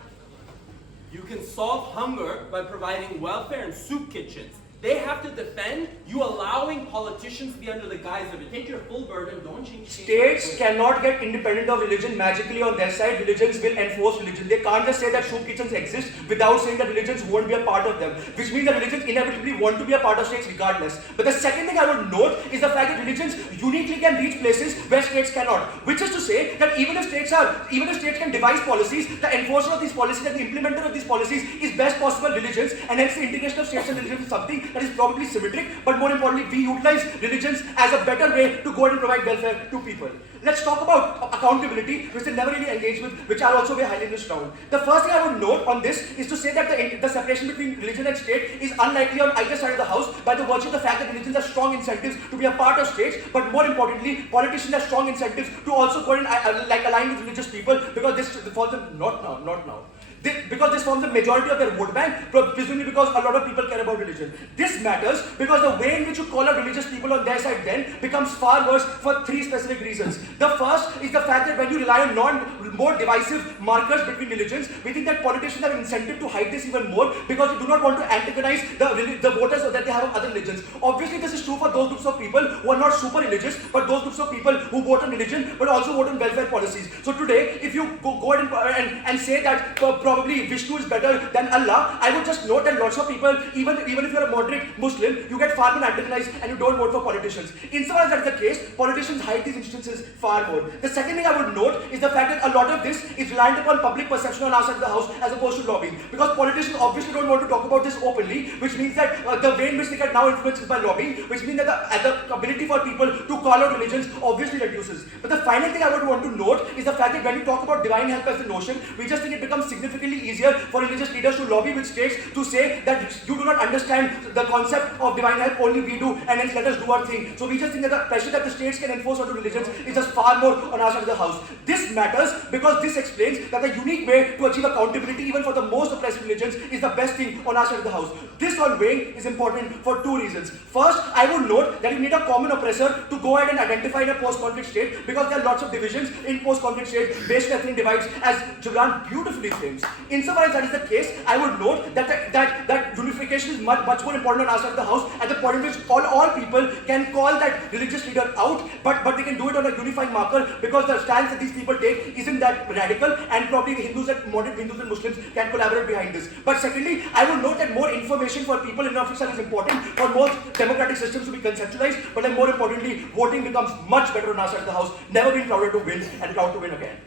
You can solve hunger by providing welfare and soup kitchens. They have to defend you allowing politicians to be under the guise of it. Take your full burden, don't change. States cannot get independent of religion magically on their side. Religions will enforce religion. They can't just say that soup kitchens exist without saying that religions won't be a part of them, which means that religions inevitably want to be a part of states regardless. But the second thing I would note is the fact that religions uniquely can reach places where states cannot, which is to say that even if states can devise policies, the enforcer of these policies and the implementer of these policies is best possible religions, and hence the integration of states and religions is something that is probably symmetric, but more importantly, we utilize religions as a better way to go ahead and provide welfare to people. Let's talk about accountability, which they never really engage with, which are also very highly in this round. The first thing I would note on this is to say that the separation between religion and state is unlikely on either side of the house by the virtue of the fact that religions have strong incentives to be a part of states, but more importantly, politicians have strong incentives to also go ahead and align with religious people, because this falls not now. Because this forms the majority of their vote bank, presumably because a lot of people care about religion. This matters because the way in which you call out religious people on their side then becomes far worse for three specific reasons. The first is the fact that when you rely on more divisive markers between religions, we think that politicians have an incentive to hide this even more because they do not want to antagonize the voters that they have of other religions. Obviously, this is true for those groups of people who are not super religious, but those groups of people who vote on religion but also vote on welfare policies. So today, if you go ahead and say that probably Vishnu is better than Allah, I would just note that lots of people, even if you're a moderate Muslim, you get far more antagonized and you don't vote for politicians. Insofar as that is the case, politicians hide these instances far more. The second thing I would note is the fact that a lot of this is reliant upon public perception on our side of the house as opposed to lobbying. Because politicians obviously don't want to talk about this openly, which means that the way in which they get now influenced is by lobbying, which means that the ability for people to call out religions obviously reduces. But the final thing I would want to note is the fact that when you talk about divine help as a notion, we just think it becomes significantly easier for religious leaders to lobby with states to say that you do not understand the concept of divine help, only we do, and hence let us do our thing. So we just think that the pressure that the states can enforce onto religions is just far more on our side of the house. This matters because this explains that the unique way to achieve accountability even for the most oppressive religions is the best thing on our side of the house. This weighing is important for two reasons. First, I would note that you need a common oppressor to go ahead and identify in a post-conflict state, because there are lots of divisions in post-conflict states based on ethnic divides, as Jibran beautifully frames. Insofar as that is the case, I would note that unification is much more important on our side of the house at the point in which all people can call that religious leader out, but they can do it on a unifying marker, because the stance that these people take isn't that radical, and probably the moderate Hindus and Muslims can collaborate behind this. But secondly, I would note that more information for people in of itself is important for most democratic systems to be conceptualized, but then more importantly, voting becomes much better on our side of the house. Never been prouder to win and proud to win again.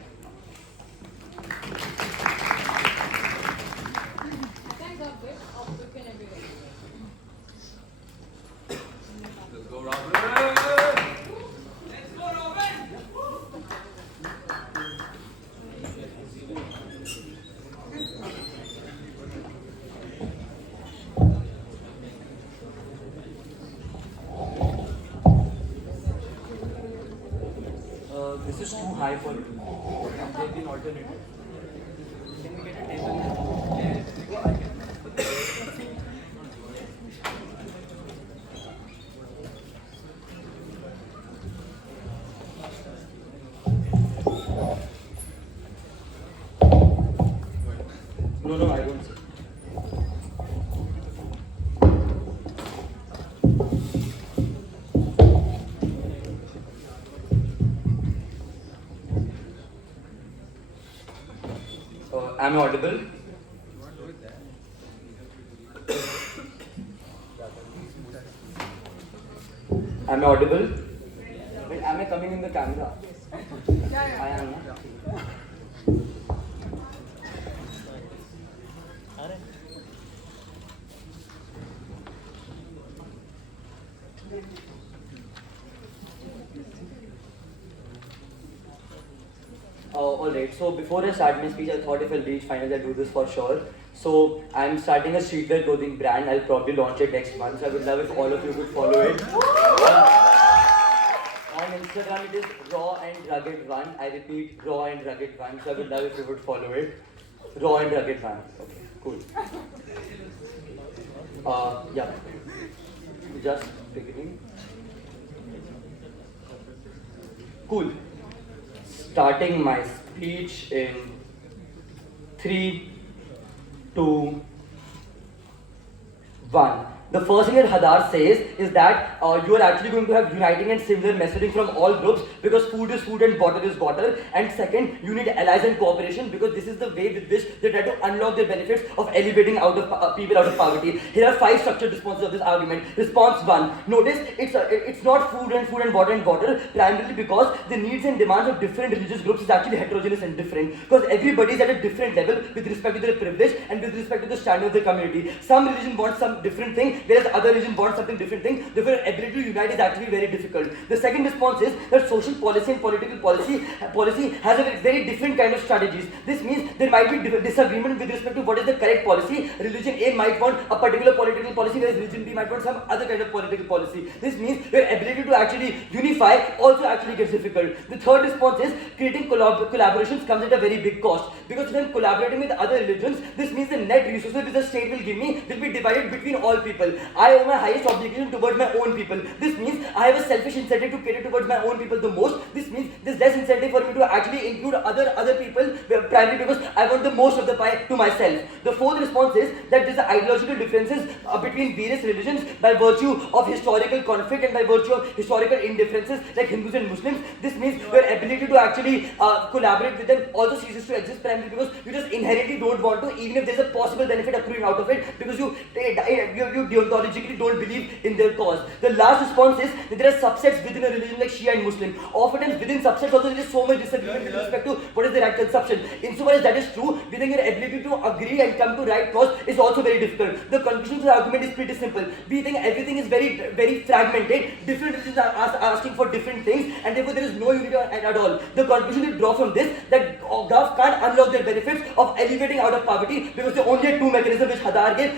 Time's up, bit of book and everything. Let's go, Robin! This is too high for you. Take an alternative. Can we get a table? No, I don't see. Am I audible? Am I audible? Wait, am I coming in the camera? I am. Alright, so before I start my speech, I thought if I'll reach finals, I'll do this for sure. So I'm starting a streetwear clothing brand. I'll probably launch it next month. So I would love if all of you could follow it. On Instagram, it is Raw and Rugged One. I repeat, Raw and Rugged One. So I would love if you would follow it. Raw and Rugged One. Okay, cool. Yeah. Just beginning. Cool. Starting my speech in 3, 2, 1. The first thing that Hadar says is that you are actually going to have uniting and similar messaging from all groups because food is food and water is water. And second, you need allies and cooperation because this is the way with which they try to unlock the benefits of elevating people out of poverty. Here are 5 structured responses of this argument. Response 1. Notice it's not food and water primarily because the needs and demands of different religious groups is actually heterogeneous and different because everybody is at a different level with respect to their privilege and with respect to the standard of the community. Some religion wants some different thing, whereas other religion wants something different thing. Therefore, ability to unite is actually very difficult. The second response is that social policy and political policy has a very different kind of strategies. This means there might be disagreement with respect to what is the correct policy. Religion A might want a particular political policy, whereas religion B might want some other kind of political policy. This means your ability to actually unify also actually gets difficult. The third response is creating collaborations comes at a very big cost because when collaborating with other religions, this means the net resources which the state will give me will be divided between all people. I owe my highest obligation towards my own people. This means I have a selfish incentive to cater towards my own people the most. This means there's less incentive for me to actually include other people primarily because I want the most of the pie to myself. The fourth response is that there's ideological differences between various religions by virtue of historical conflict and by virtue of historical indifferences like Hindus and Muslims. This means your ability to actually collaborate with them also ceases to exist primarily because you just inherently don't want to, even if there's a possible benefit accruing out of it, because you deontologically don't believe in their cause. The last response is that there are subsets within a religion like Shia and Muslim. Oftentimes within subsets also there is so much disagreement with respect to what is the right consumption. Insofar as that is true, within your ability to agree and come to right cause is also very difficult. The conclusion to the argument is pretty simple. We think everything is very fragmented. Different religions are asking for different things and therefore there is no unity at all. The conclusion we draw from this that Gulf can't unlock their benefits of elevating out of poverty because they only had 2 mechanisms which Hadar gave,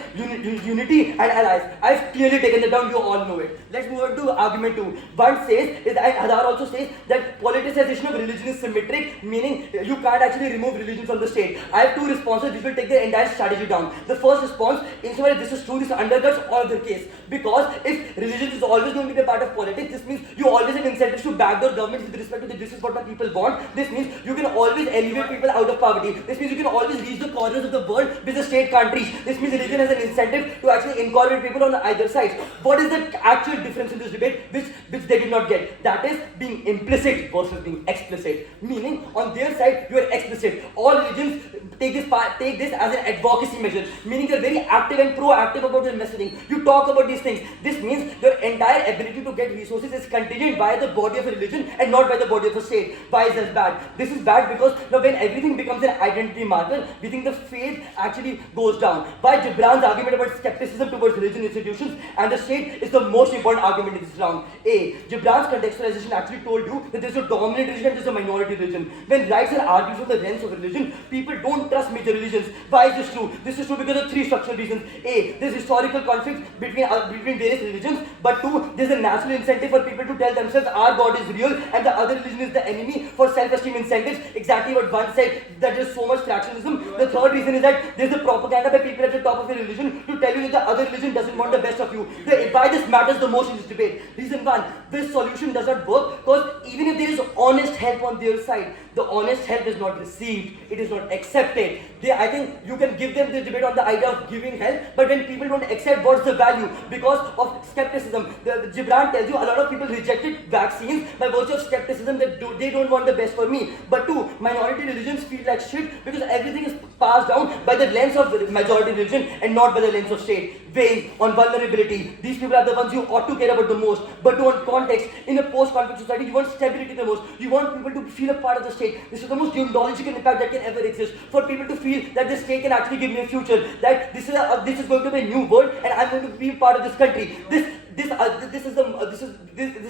unity and allies. I've clearly taken it down, you all know it. Let's move on to argument 2. Vansh says, and Hadar also says that politicization of religion is symmetric, meaning you can't actually remove religion from the state. I have 2 responses which will take the entire strategy down. The first response, insofar as this is true, this undercuts all the case. Because if religion is always going to be a part of politics, this means you always have incentives to backdoor governments with respect to this is what my people want. This means you can always elevate people out of poverty. This means you can always reach the corners of the world which the state can't reach. This means religion has an incentive to actually incorporate people on either side. What is the actual difference in this debate which they did not get? That is being implicit versus being explicit. Meaning on their side you are explicit. All religions take this as an advocacy measure. Meaning you are very active and proactive about your messaging. You talk about these things. This means your entire ability to get resources is contingent by the body of a religion and not by the body of a state. Why is that bad? This is bad because now when everything becomes an identity marker, we think the faith actually goes down. Why Jibran's argument about skepticism towards religion institutions and the state is the most important argument in this round. A. Jibran's contextualization actually told you that there's a dominant religion and there's a minority religion. When rights are argued from the lens of religion, people don't trust major religions. Why is this true? This is true because of 3 structural reasons. A. There's historical conflicts between various religions, but 2. There's a natural incentive for people to tell themselves our God is real and the other religion is the enemy for self-esteem incentives. Exactly what Vansh said, that there's so much fractionalism. The third reason is that there's a propaganda by people at the top of a religion to tell you that the other religion doesn't want the best of you. Why this matters the most in this debate? Reason 1, this solution does not work because even if there is honest help on their side, the honest help is not received, it is not accepted. I think you can give them the debate on the idea of giving help, but when people don't accept what's the value because of skepticism. Jibran tells you a lot of people rejected vaccines by virtue of skepticism that they don't want the best for me. But 2, minority religions feel like shit because everything is passed down by the lens of majority religion and not by the lens of state. Weighing on vulnerability, these people are the ones you ought to care about the most. But to on context, in a post-conflict society, you want stability the most. You want people to feel a part of the state. This is the most deontological impact that can ever exist. For people to feel that the state can actually give me a future, that this is going to be a new world and I'm going to be part of this country. This is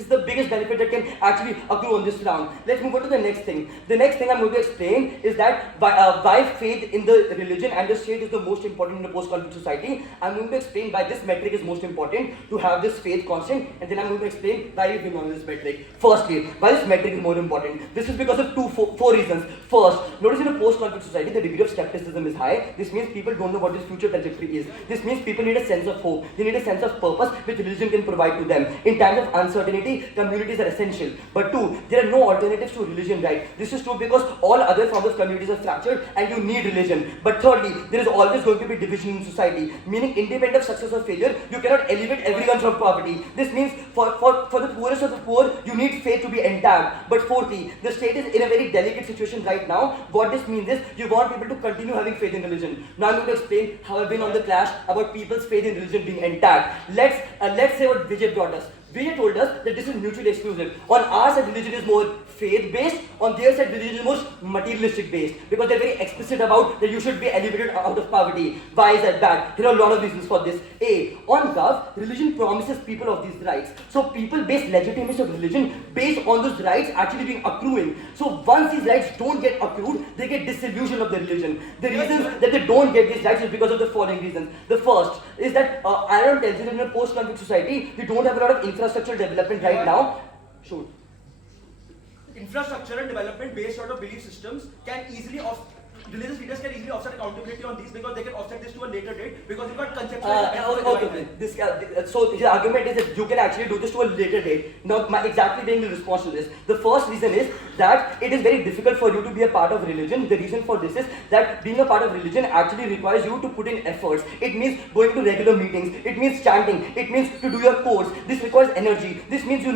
the biggest benefit that can actually accrue on this round. Let's move on to the next thing. The next thing I'm going to explain is that why faith in the religion and the state is the most important in a post-conflict society. I'm going to explain why this metric is most important to have this faith constant, and then I'm going to explain why we bring on this metric. Firstly, why this metric is more important. This is because of four reasons. First, notice in a post-conflict society, the degree of skepticism is high. This means people don't know what this future trajectory is. This means people need a sense of hope. They need a sense of purpose which religion can provide to them. In times of uncertainty, communities are essential. religion. But 2, there are no alternatives to religion, right? This is true because all other forms of communities are fractured and you need religion. But thirdly, there is always going to be division in society, meaning independent of success or failure, you cannot elevate everyone from poverty. This means for the poorest of the poor, you need faith to be intact. But fourthly, the state is in a very delicate situation right now. What this means is you want people to continue having faith in religion. Now I'm going to explain how I've been on the clash about people's faith in religion being intact. Let's say what Vijay brought us. Vijay told us that this is mutually exclusive. On our side, religion is more faith-based. On their side, religion is more materialistic-based. Because they're very explicit about that you should be elevated out of poverty. Why is that bad? There are a lot of reasons for this. A, on gov, religion promises people of these rights. So people base legitimacy of religion based on those rights actually being accruing. So once these rights don't get accrued, they get disillusion of the religion. The reasons that they don't get these rights is because of the following reasons. The first is that Aradom tells you that in a post-conflict society, we don't have a lot of infrastructure development right now. Shoot. Infrastructure and development based out of belief systems can easily religious leaders can easily offset accountability on these because they can offset this to a later date because you can't conceptualize. So his argument is that you can actually do this to a later date. Now, exactly being the response to this. The first reason is that it is very difficult for you to be a part of religion. The reason for this is that being a part of religion actually requires you to put in efforts. It means going to regular meetings. It means chanting. It means to do your course. This requires energy. This means to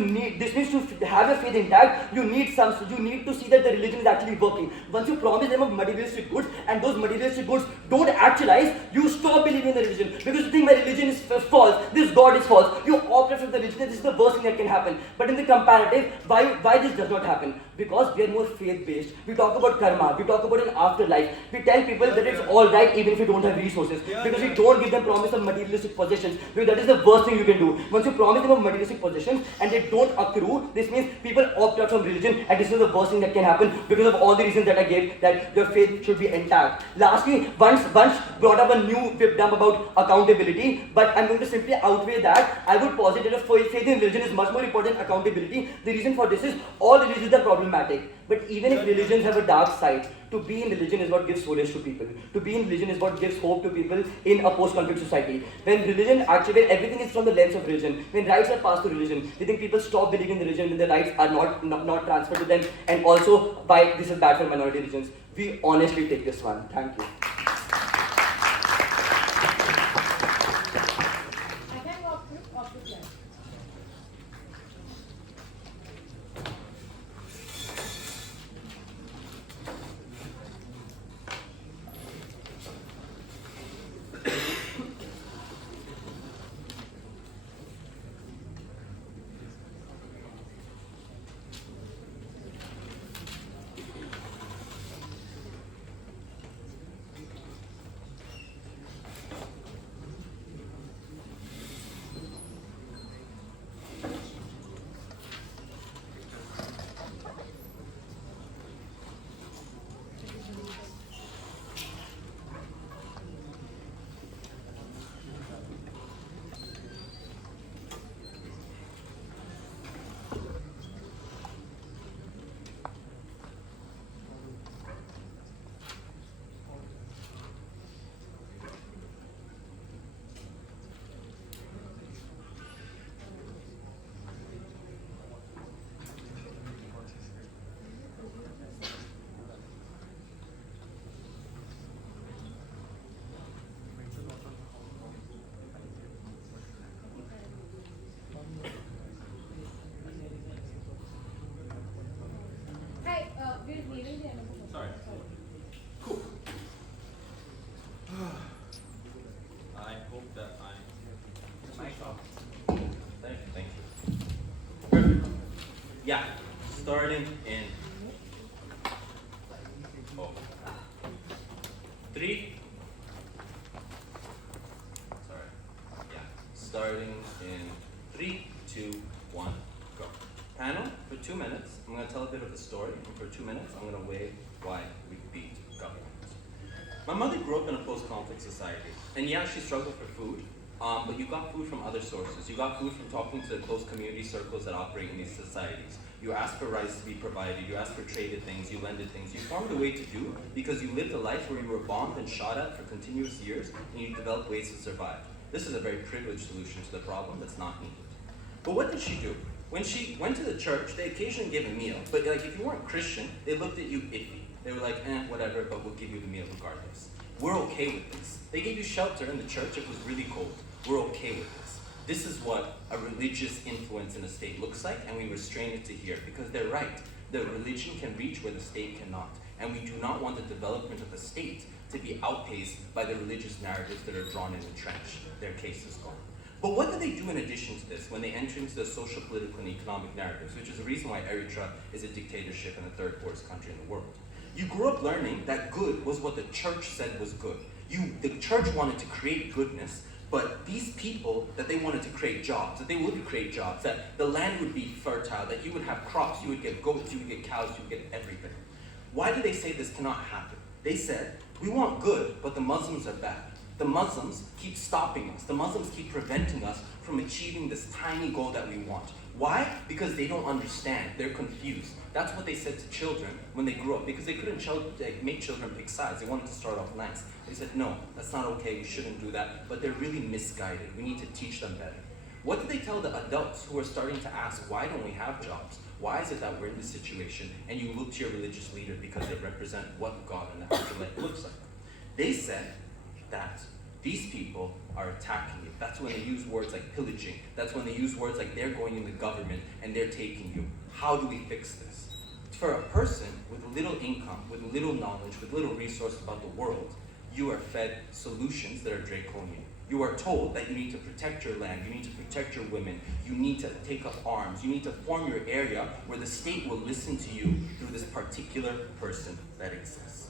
have your faith intact. You need to see that the religion is actually working. Once you promise them of materialistic goods and those materialistic goods don't actualize, you stop believing in the religion because you think my religion is false, this God is false. You operate from the religion. This is the worst thing that can happen. But in the comparative, why this does not happen? Because we are more faith-based. We talk about karma. We talk about an afterlife. We tell people that it's all right even if you don't have resources. Because we don't give them promise of materialistic possessions. Because that is the worst thing you can do. Once you promise them of materialistic possessions and they don't accrue, this means people opt out from religion, and this is the worst thing that can happen because of all the reasons that I gave, that your faith should be intact. Lastly, Vansh brought up a new whipdom about accountability, but I'm going to simply outweigh that. I would posit that faith in religion is much more important than accountability. The reason for this is all religions are problematic. But even if religions have a dark side, to be in religion is what gives solace to people. To be in religion is what gives hope to people in a post-conflict society. When everything is from the lens of religion, when rights are passed to religion, they think people stop believing in religion when the rights are not transferred to them, and also why this is bad for minority religions. We honestly take this one. Thank you. I can walk through off the class. We're leaving the end of the Sorry. Cool. I hope that Thank you. Perfect. Yeah. Starting in 3. Sorry. Yeah. Starting in 3, 2, 1, go. Panel for 2 minutes. I'm going to tell a bit of the story, and for 2 minutes, I'm going to weigh why we beat government. My mother grew up in a post-conflict society, and yeah, she struggled for food, but you got food from other sources. You got food from talking to the close community circles that operate in these societies. You asked for rights to be provided, you asked for traded things, you lended things. You formed a way to do because you lived a life where you were bombed and shot at for continuous years, and you developed ways to survive. This is a very privileged solution to the problem that's not needed. But what did she do? When she went to the church, they occasionally gave a meal, but like if you weren't Christian, they looked at you iffy. They were like, whatever, but we'll give you the meal regardless. We're okay with this. They gave you shelter in the church if it was really cold. We're okay with this. This is what a religious influence in a state looks like, and we restrain it to here, because they're right. The religion can reach where the state cannot, and we do not want the development of the state to be outpaced by the religious narratives that are drawn in the trench. Their case is gone. But what do they do in addition to this when they enter into the social, political, and economic narratives, which is the reason why Eritrea is a dictatorship and the third poorest country in the world? You grew up learning that good was what the church said was good. The church wanted to create goodness, but these people, that they wanted to create jobs, that they would create jobs, that the land would be fertile, that you would have crops, you would get goats, you would get cows, you would get everything. Why do they say this cannot happen? They said, we want good, but the Muslims are bad. The Muslims keep stopping us. The Muslims keep preventing us from achieving this tiny goal that we want. Why? Because they don't understand. They're confused. That's what they said to children when they grew up, because they couldn't make children pick sides. They wanted to start off nice. They said, no, that's not okay. We shouldn't do that. But they're really misguided. We need to teach them better. What do they tell the adults who are starting to ask, why don't we have jobs? Why is it that we're in this situation? And you look to your religious leader because they represent what God and the afterlife looks like. They said that these people are attacking you. That's when they use words like pillaging. That's when they use words like they're going in the government and they're taking you. How do we fix this? For a person with little income, with little knowledge, with little resource about the world, you are fed solutions that are draconian. You are told that you need to protect your land, you need to protect your women, you need to take up arms, you need to form your area where the state will listen to you through this particular person that exists.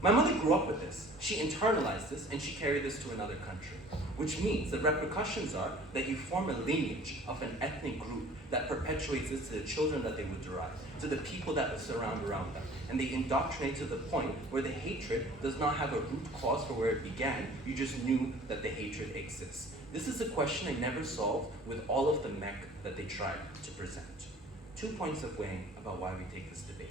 My mother grew up with this. She internalized this and she carried this to another country, which means the repercussions are that you form a lineage of an ethnic group that perpetuates this to the children that they would derive, to the people that would surround around them. And they indoctrinate to the point where the hatred does not have a root cause for where it began. You just knew that the hatred exists. This is a question they never solved with all of the mech that they tried to present. 2 points of weighing about why we take this debate.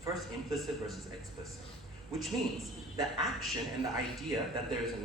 First, implicit versus explicit, which means the action and the idea that there is a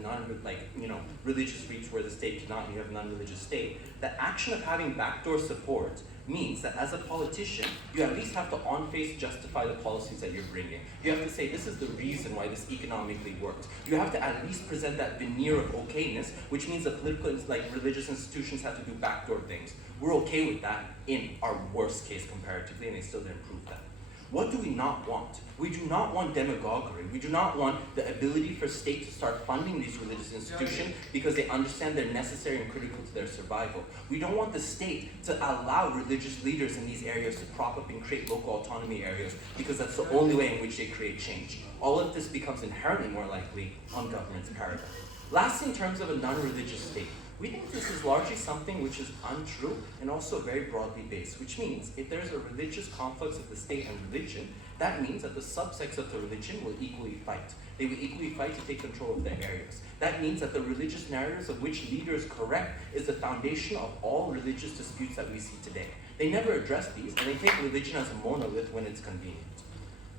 religious reach where the state cannot, and you have a non-religious state. The action of having backdoor support means that as a politician, you at least have to on-face justify the policies that you're bringing. You have to say, this is the reason why this economically works. You have to at least present that veneer of okayness, which means that political, religious institutions have to do backdoor things. We're okay with that in our worst case comparatively, and they still didn't prove that. What do we not want? We do not want demagoguery. We do not want the ability for state to start funding these religious institutions because they understand they're necessary and critical to their survival. We don't want the state to allow religious leaders in these areas to prop up and create local autonomy areas because that's the only way in which they create change. All of this becomes inherently more likely on government's paradigm. Lastly, in terms of a non-religious state, we think this is largely something which is untrue and also very broadly based, which means if there's a religious conflict of the state and religion, that means that the subsects of the religion will equally fight. They will equally fight to take control of their areas. That means that the religious narratives of which leader is correct is the foundation of all religious disputes that we see today. They never address these, and they take religion as a monolith when it's convenient.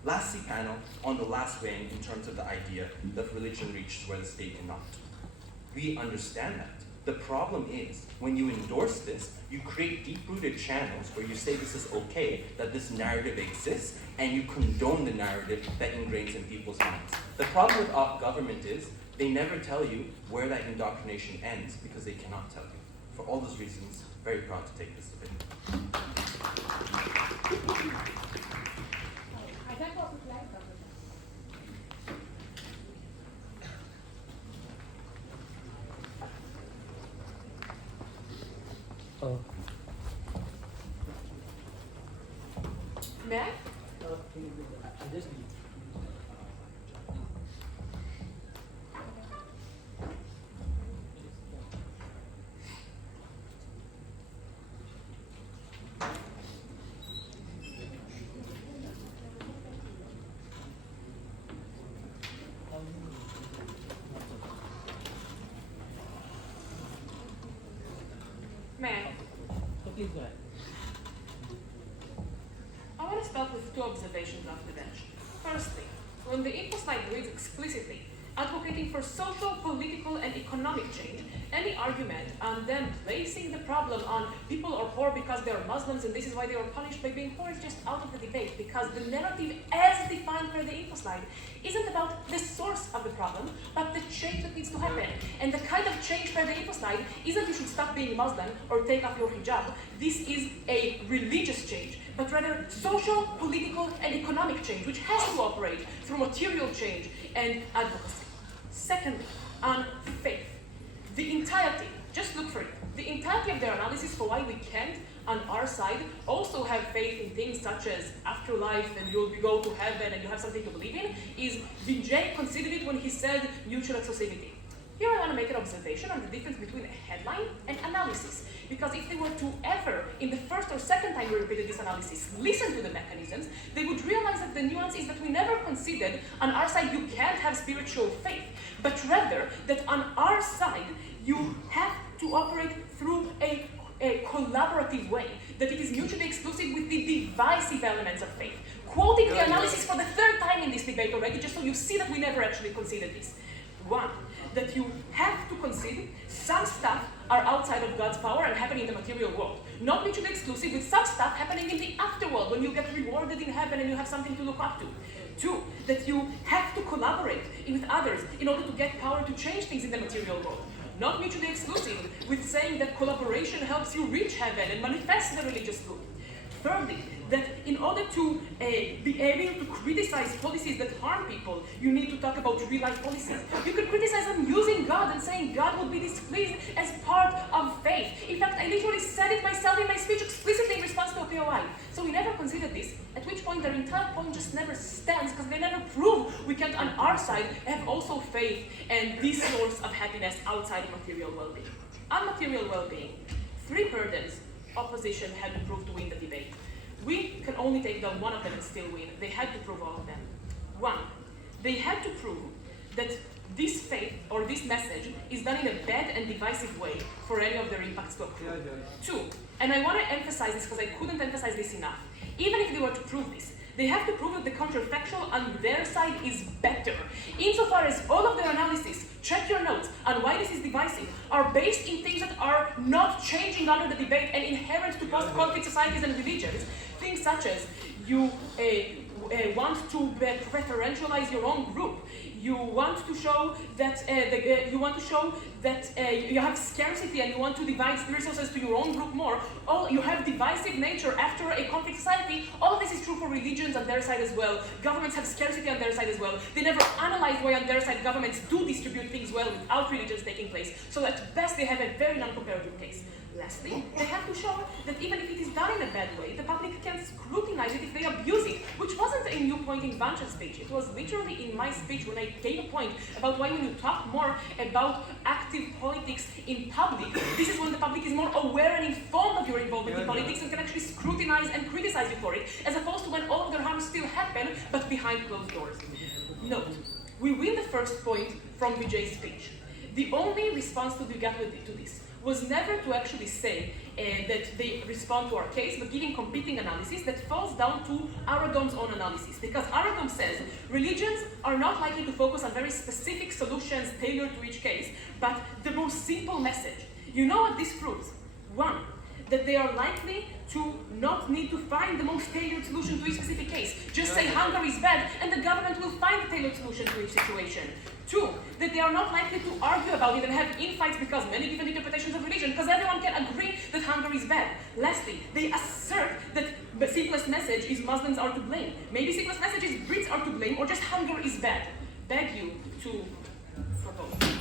Lastly, panel, on the last weighing in terms of the idea that religion reaches where the state cannot. We understand that. The problem is, when you endorse this, you create deep-rooted channels where you say this is okay, that this narrative exists, and you condone the narrative that ingrains in people's minds. The problem with government is, they never tell you where that indoctrination ends because they cannot tell you. For all those reasons, very proud to take this debate. I can copy slide. May I? May I? Please go ahead. I want to start with two observations off the bench. Firstly, when the info slide reads explicitly, advocating for social, political, and economic change, any argument and then placing the problem on people are poor because they are Muslims and this is why they are punished by being poor is just out of the debate, because the narrative as defined per the info slide isn't about the source of the problem, but the change that needs to happen. And the kind of change per the info slide isn't you should stop being Muslim or take off your hijab. This is a religious change, but rather social, political, and economic change, which has to operate through material change and advocacy. Secondly, on faith. The entirety, just look for it, the entirety of their analysis for why we can't, on our side, also have faith in things such as afterlife and you'll go to heaven and you have something to believe in, is Vijay considered it when he said mutual exclusivity. Here I want to make an observation on the difference between a headline and analysis. Because if they were to ever, in the first or second time we repeated this analysis, listen to the mechanisms, they would realize that the nuance is that we never considered on our side you can't have spiritual faith, but rather that on our side you have to operate through a collaborative way, that it is mutually exclusive with the divisive elements of faith. Quoting the analysis for the third time in this debate already, just so you see that we never actually considered this. One, that you have to consider some stuff are outside of God's power and happening in the material world. Not mutually exclusive with some stuff happening in the afterworld when you get rewarded in heaven and you have something to look up to. Two, that you have to collaborate with others in order to get power to change things in the material world. Not mutually exclusive with saying that collaboration helps you reach heaven and manifest the religious good. Thirdly, that in order to be able to criticize policies that harm people, you need to talk about real-life policies. You could criticize them using God and saying God would be displeased as part of faith. In fact, I literally said it myself in my speech explicitly in response to a POI. So we never considered this, at which point their entire point just never stands because they never prove we can't on our side have also faith and this source of happiness outside of material well-being. On material well-being, 3 burdens opposition had to prove to win the debate. We can only take down one of them and still win. They had to prove all of them. 1, they had to prove that this faith or this message is done in a bad and divisive way for any of their impacts to occur. 2, and I want to emphasize this because I couldn't emphasize this enough. Even if they were to prove this, they have to prove that the counterfactual on their side is better. Insofar as all of their analysis, check your notes, on why this is divisive, are based in things that are not changing under the debate and inherent to post-conflict societies and religions. Things such as you want to preferentialize your own group. You want to show that you have scarcity and you want to divide resources to your own group more. You have divisive nature after a conflict society. All of this is true for religions on their side as well. Governments have scarcity on their side as well. They never analyze why on their side governments do distribute things well without religions taking place. So at best they have a very non-comparative case. Lastly, they have to show that even if it is done in a bad way, the public can scrutinize it if they abuse it, which wasn't a new point in Vansh's speech. It was literally in my speech when I gave a point about why when you talk more about active politics in public, this is when the public is more aware and informed of your involvement in politics and can actually scrutinize and criticize you for it, as opposed to when all of their harms still happen, but behind closed doors. Note, we win the first point from Vijay's speech. The only response that we got to this was never to actually say that they respond to our case, but giving competing analysis that falls down to Aradom's own analysis. Because Aradom says religions are not likely to focus on very specific solutions tailored to each case, but the most simple message. You know what this proves? 1, that they are likely to not need to find the most tailored solution to each specific case. Just say hunger is bad, and the government will find a tailored solution to each situation. 2, that they are not likely to argue about it and have infights because many different interpretations of religion, because everyone can agree that hunger is bad. Lastly, they assert that the simplest message is Muslims are to blame. Maybe simplest message is Brits are to blame, or just hunger is bad. Beg you to propose.